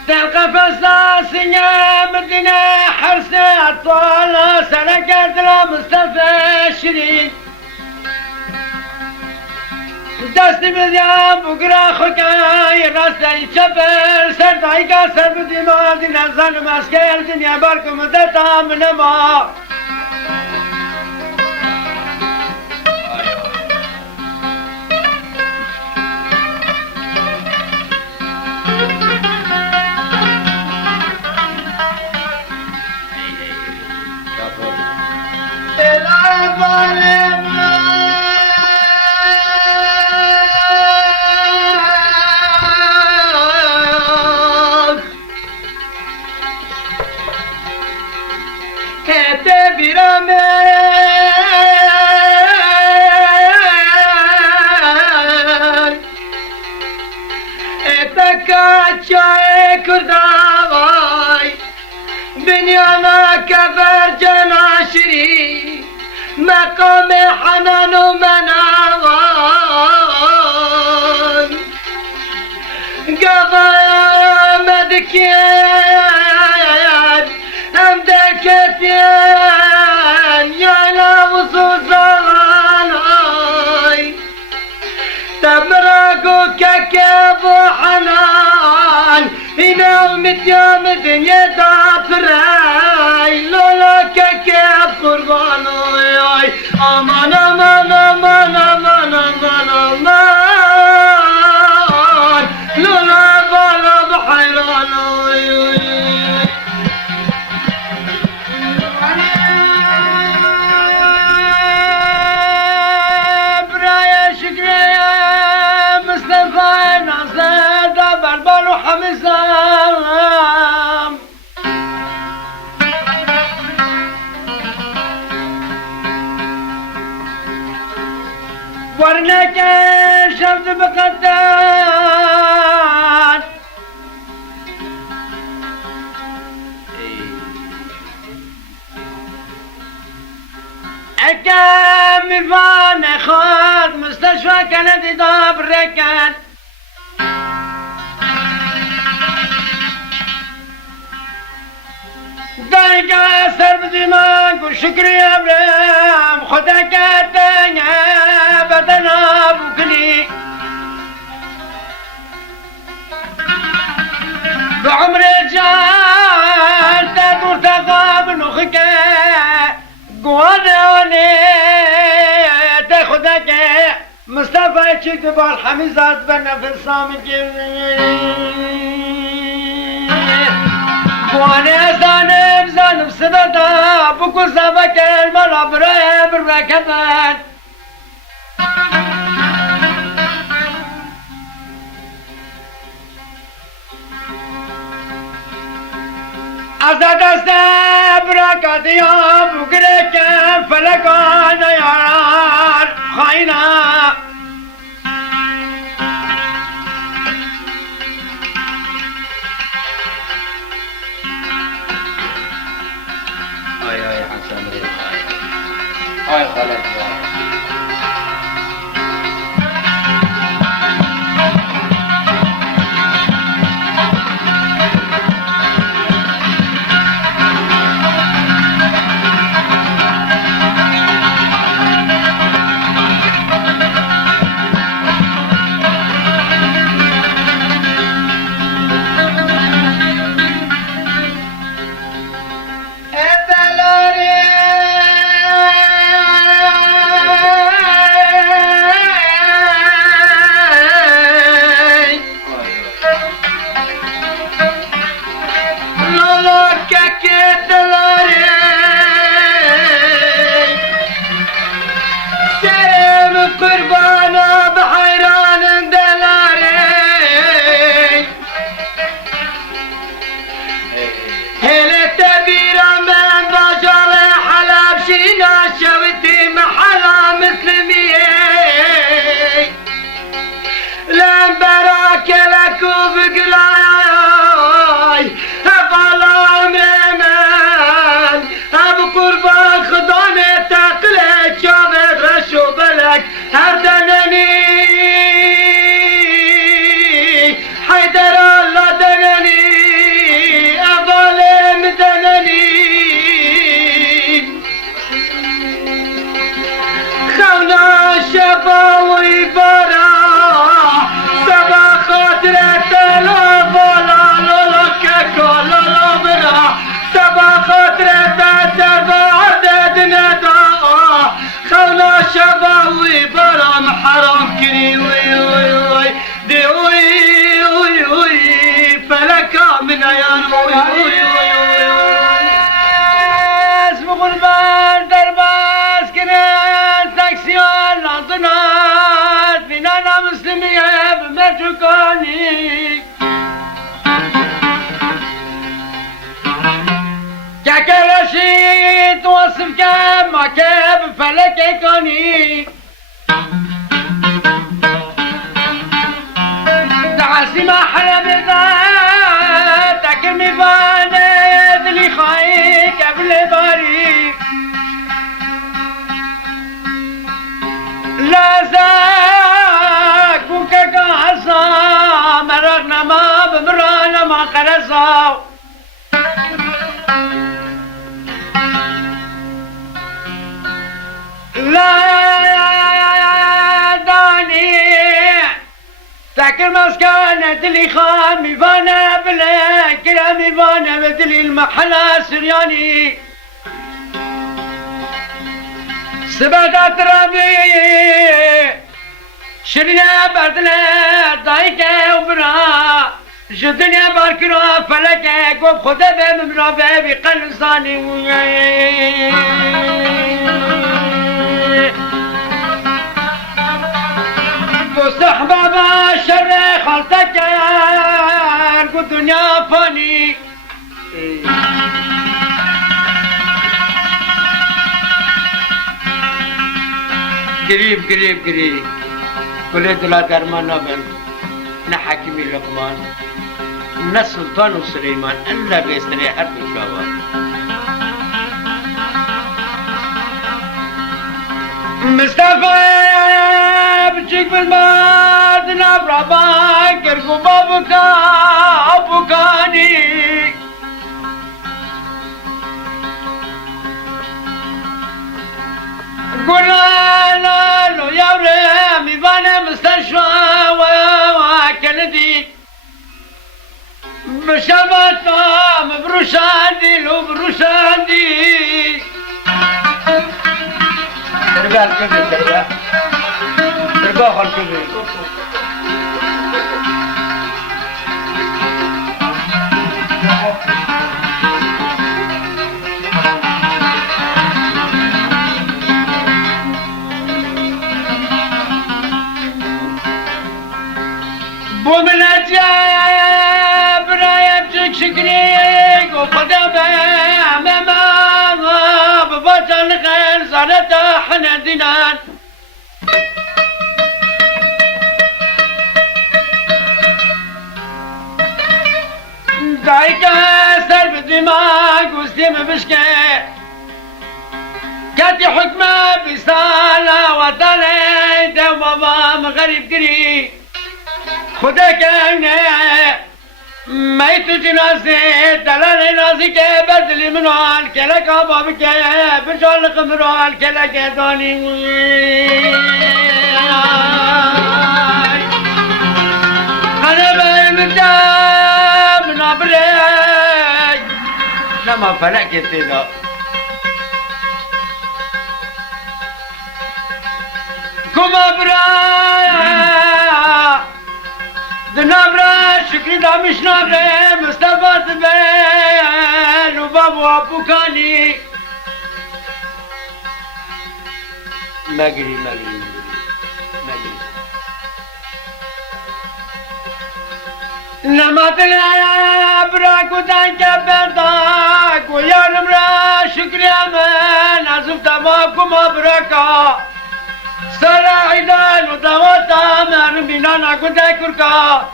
در قفص سنگه مدینه حرسه اطوالا سنگه دل مصطفى شرین دست بدیم بگرا خکای راستای چپر سردایی که سر بدیم آدین ازن مسکر دنیا برک مدتم نما مقام حنان و منوان دكيان ام دكتيان يا لا وصوصاناي تمرقو ككبو حنان هنا ومتيام دنيا دافراي لولا ككب قرباناي امان امان امان امان امان امان لولا بالا بحيراناي برايا شكريا مصطفى ناصر دبر بالو حمزام ورنك شمس بقدان اكام فان خاد مستشفى كندي داب ركان دايك سر بديمان قول شكري يا برام خدك الدنيا بدنا بكلي بعمر الجال تدور تغاب نخك قوانوني تاخدك مصطفى يشكب الحميزات بنا في الصامت قواني زانب سبدا بكو سبك الملا برايا بركبان أزاد استبركت يا بكرك فلكان يا خاينا هاي حسن هاي خلق يا قربانا بحيران دلاري هلا تبيرا من بشر حلب شينا شوتي محلا مسلمية لن براك لك وبقلاي هفلا عمرمان ابو قربان خداني تقلت شابت رشو بلك هردنني حيدر الله دنني أظالم دنني خونا شفاوي برا سبا خاطرة لا فلا لولا كاكو لولا برا سبا خاطرة تربا عدد ندا خونا شفاوي برا محرم كري وي وي وي دي وي وي وي فلكا من يا وي وي وي اسم قربان درباس كنان تاكسيون لانطنات بنانا مسلمية بمرجوكاني كاكلاشي توصف كام ما كاب فلكي كوني دعسي ما حلم ذات تكمي فاند لي خايك قبل باري لا زاك وكاكا عصا مرقنا ما بمرانا ما قرأ رزاو لا داني تاكر مسكانة دلي خامي بانا بلا كرامي بانا بدلي المحلة سرياني سبادات ربي شرنا بدلا دايكة وبرا جدنيا باركرا فلكة قوب خدا بمرا بقلب ثاني دوست احبابا شر خالتك يا دنيا فاني قريب قريب قريب كل دلا درمانا بن نحكيم لقمان نسلطان وسليمان الا بيستريح حرب الشباب مصطفى بجيك بالماد نبرا باكر بابك ابوكاني قلنا له يا رامي بانا مستشفى وكندي بشبطة مبروشاندي لو بروشاندي تربية الكبير تربية الكبير بومنا جاب رايبتك شكريك وقدم امام ببطل غير زارته حنا دينان دايك سر بدماغ وسلم بشكي كاتي حكمه بصالة وطلع دوابا مغرب قريب خدا كأنه ما يتجنازي دلال نازي كي بدلي منوال كلك أباب كي بجال قمروال كلك داني أنا بمدام نابري لما فلك يتيدا كما براي دنابرا شكري دامش نابرا مصطفى زبان وبابو ابوكاني مجري لما طلع براك ودان كبرداك ويا نمرا شكري امان عزم تماكم ابراكا سراعدان ودواتا مرمينانا كدكركا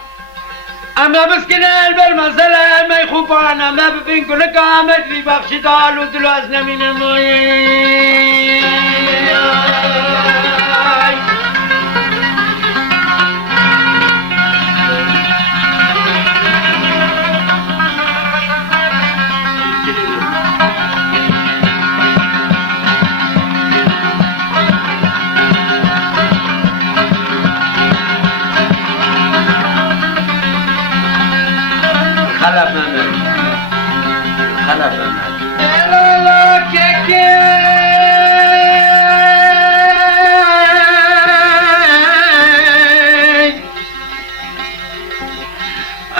اما بسكن بالمسألة ما يخوفانا ما ببين كل كامت في بخش دال ودلوزنا من المي خلف ممر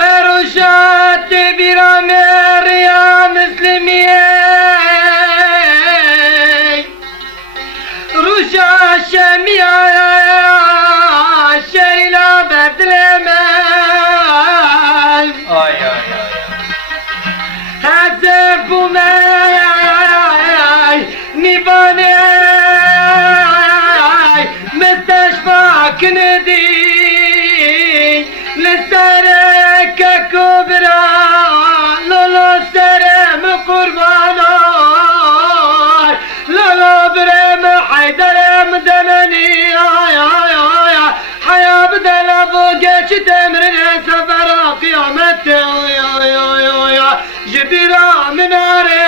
رشات برامر يا مسلمين رشا شميا شينا بدلمال حسب ماي نيفاني مستشفى كندي لسرك كبرى لولا سرم قربانا لولا برم حيدرم دمني حيا بدل ابو قيش تمر سفر قيامته جبيرا من عري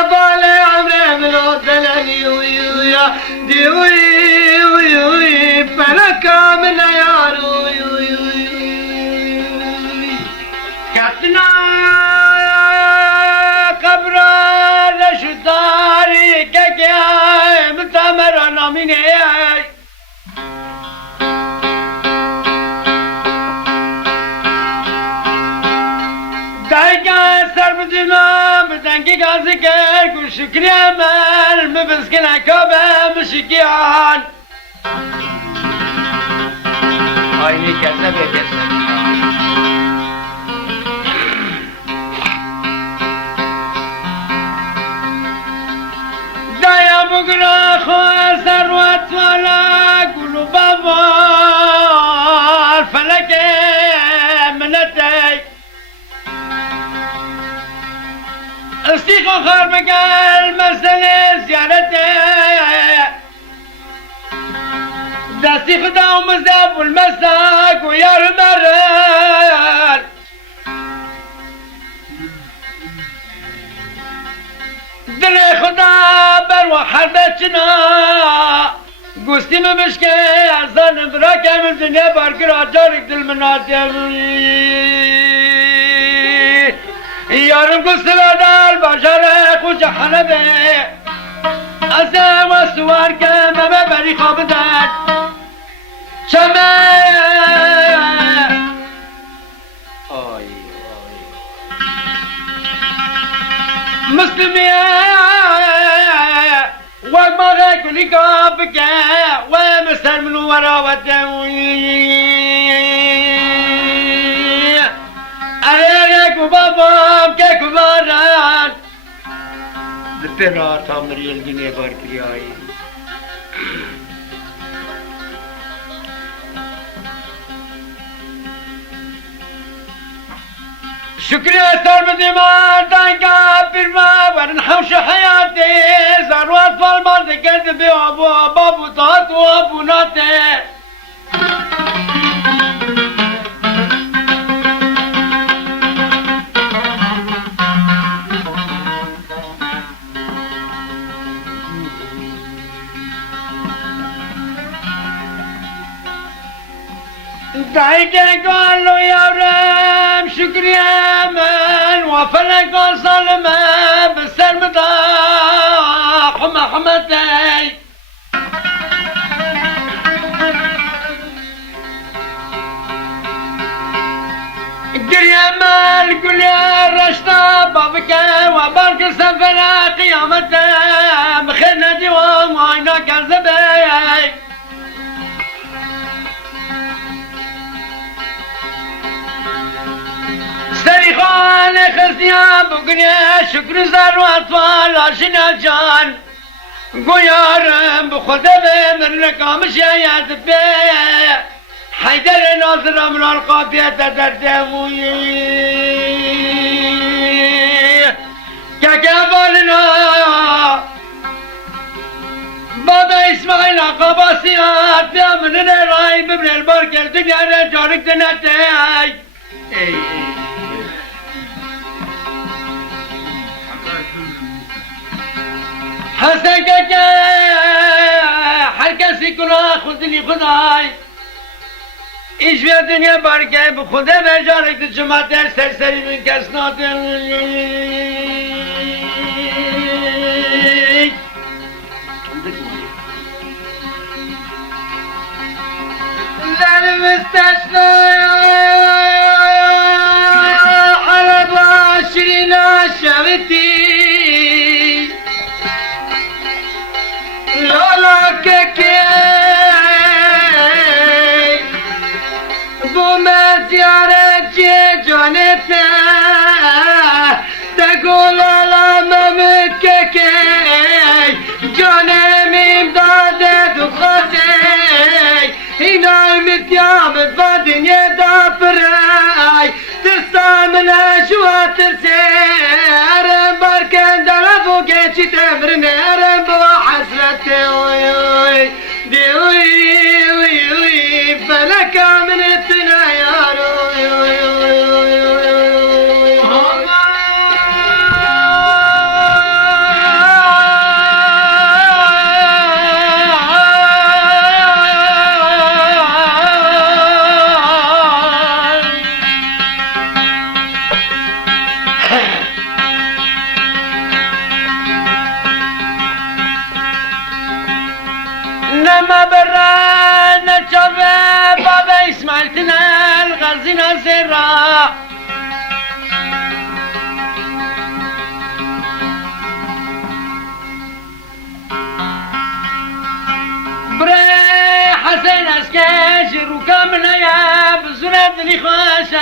أبالي عمري من عدلني ويا ديوي وي فلكا من يارو كتنا قبرا لشداري كيكي متامر ناميني بدنگی گازی کر کو شکری عمل مبسکن عکابه مشکیان آینی کسه به کسه دایا بگرا خواه سروت والا گلو بابار فلک منتی استيقو خار مقال مسألة زيارته دستي خدا ومزداب والمساق ويا رمران دلي خدا بروح حربتنا قوستي ممشكي عزان براكي من دنيا باركر عجارك دل مناتي يارم قصلا البشر خوش حلبه ازم وسوار که ممه بری خوابدن شمه مسلمیه وقت ماغه کلی کاب که و مستر منو وراوته بابام که کباران دپیرا تامری الگینه بار کریایی شکری سر بدیمان دانگا پیرما ورن حوش حیاتی زروات والمان دکرد بی آبو بابو تات و آبو ناته دايكي قالوا يا رب شكري من وفلك وصلمه بالسر مطاح ومحمتي قل يا مال قل يا رشتا بابك وبارك سفر قيامته بخير دوام وعينك الزبايا سريخان خزيان بقنيا شكر زروات والعشنا جان قيارم بخدبه من رقام شايات بيه حيدر ناظر من القابية تدردوي كاكابالنا بابا اسماعيل قباسيات يا من الراي ببن البركة الدنيا رجالك تنتهي حسنك حركسي كلها خذني خداي ايش في الدنيا بركة بخدا برجالك تجمعت سرسري من كسنات لا المستشفى على 20 شغلتي لا كيكي بو ما زيارة جانته تقول لا ممت كيكي جانم امداد دخاتي هنا المتيام فادني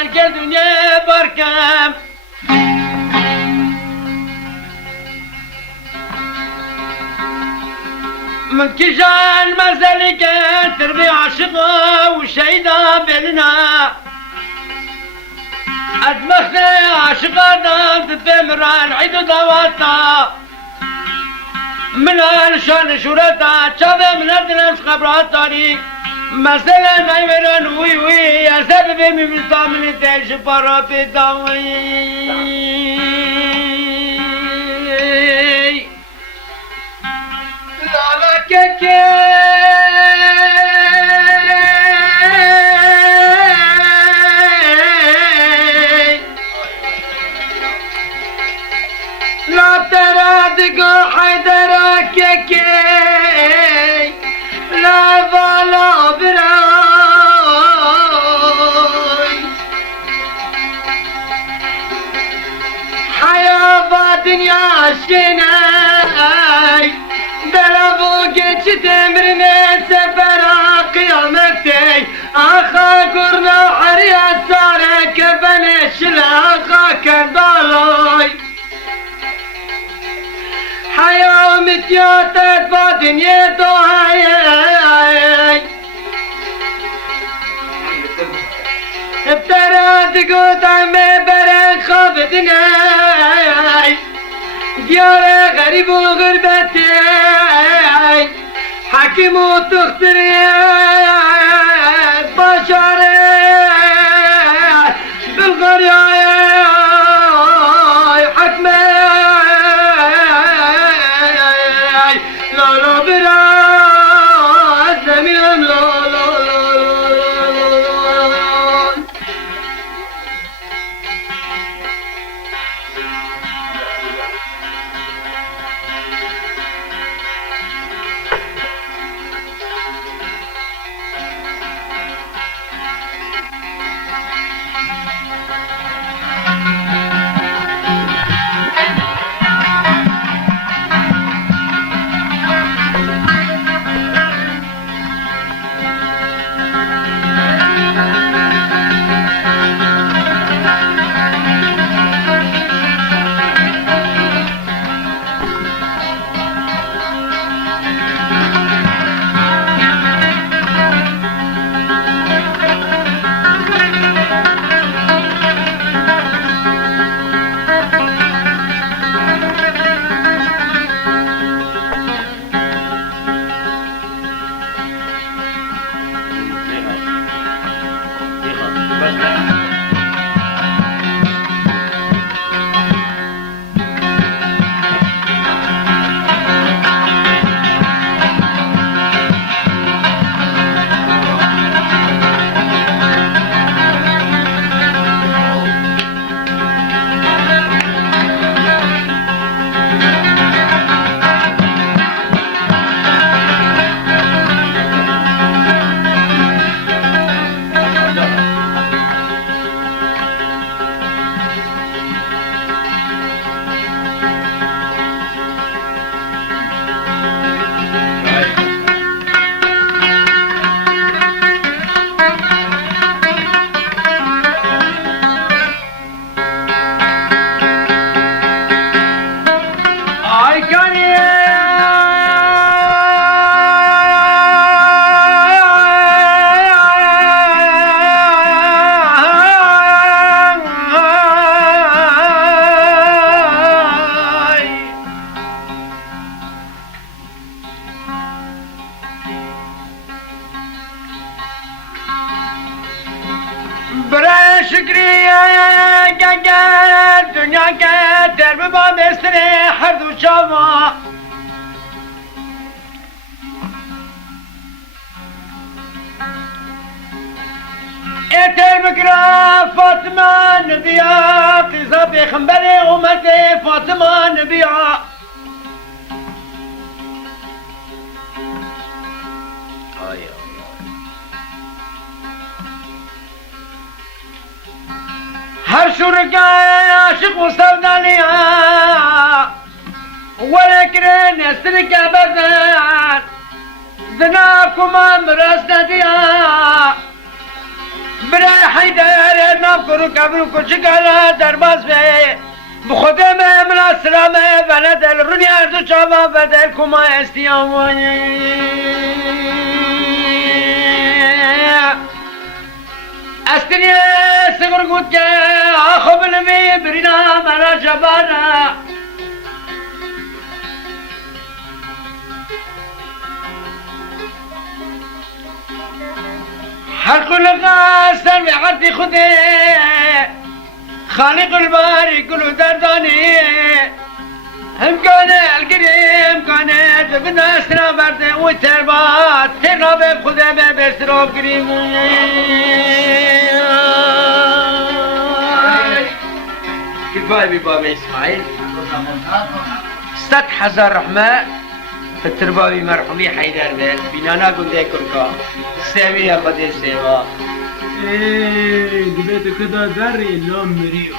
من که دنیا برکم من کشان مزلی که تربی عاشقا و شیدا بلنا ادمخت عاشقا دام تبمران عيد دواتا من الشان شورتا شابه من الدنس خبرات تاريخ مثلا نايمران وي وي يا سبب من من تيش برا داوي لا كيكي لا بالا براي حياة دنيا شناي دلبو جيش تمرني سفرا قيامتي اخا قرنا حريا سارك بنش لاخا كردالاي حياة متياتت بدنيا دعاي ابتراد قدام برن خابدنا ديار غريب وغربتي حكيم وتختري بشري بالغرياي حكمي لا لا برا زمين لا لا برای شکری گنگر دنیا که در ببا مستر هر دو چاوا اتر بکرا فاطمه نبیا قیزا پیغمبر امت فاطمه نبیا هر شركاء عاشق وسودانية ولكن نسلك أبدا ذناكم أمر أسندية برای حیدر نام کرو کبرو کچکالا درباز به بخودم املا سلامه ولدل رونی اردو چاوا ودل کما استیاوانی استنی سگر گود که آخو بلوی برینا مرا جبانا هر كل غاستن بعرض خده خالق الباري كل درداني هم كان القريم كان بنا سنا برد وتربات تراب خده بسراب قريم كفاية ببابا اسماعيل 100,000 رحمة الترباوي مرحومي حيدر بيت بنانا قندي كركا سامي خدي سيوا دبيت كده دري لهم مريو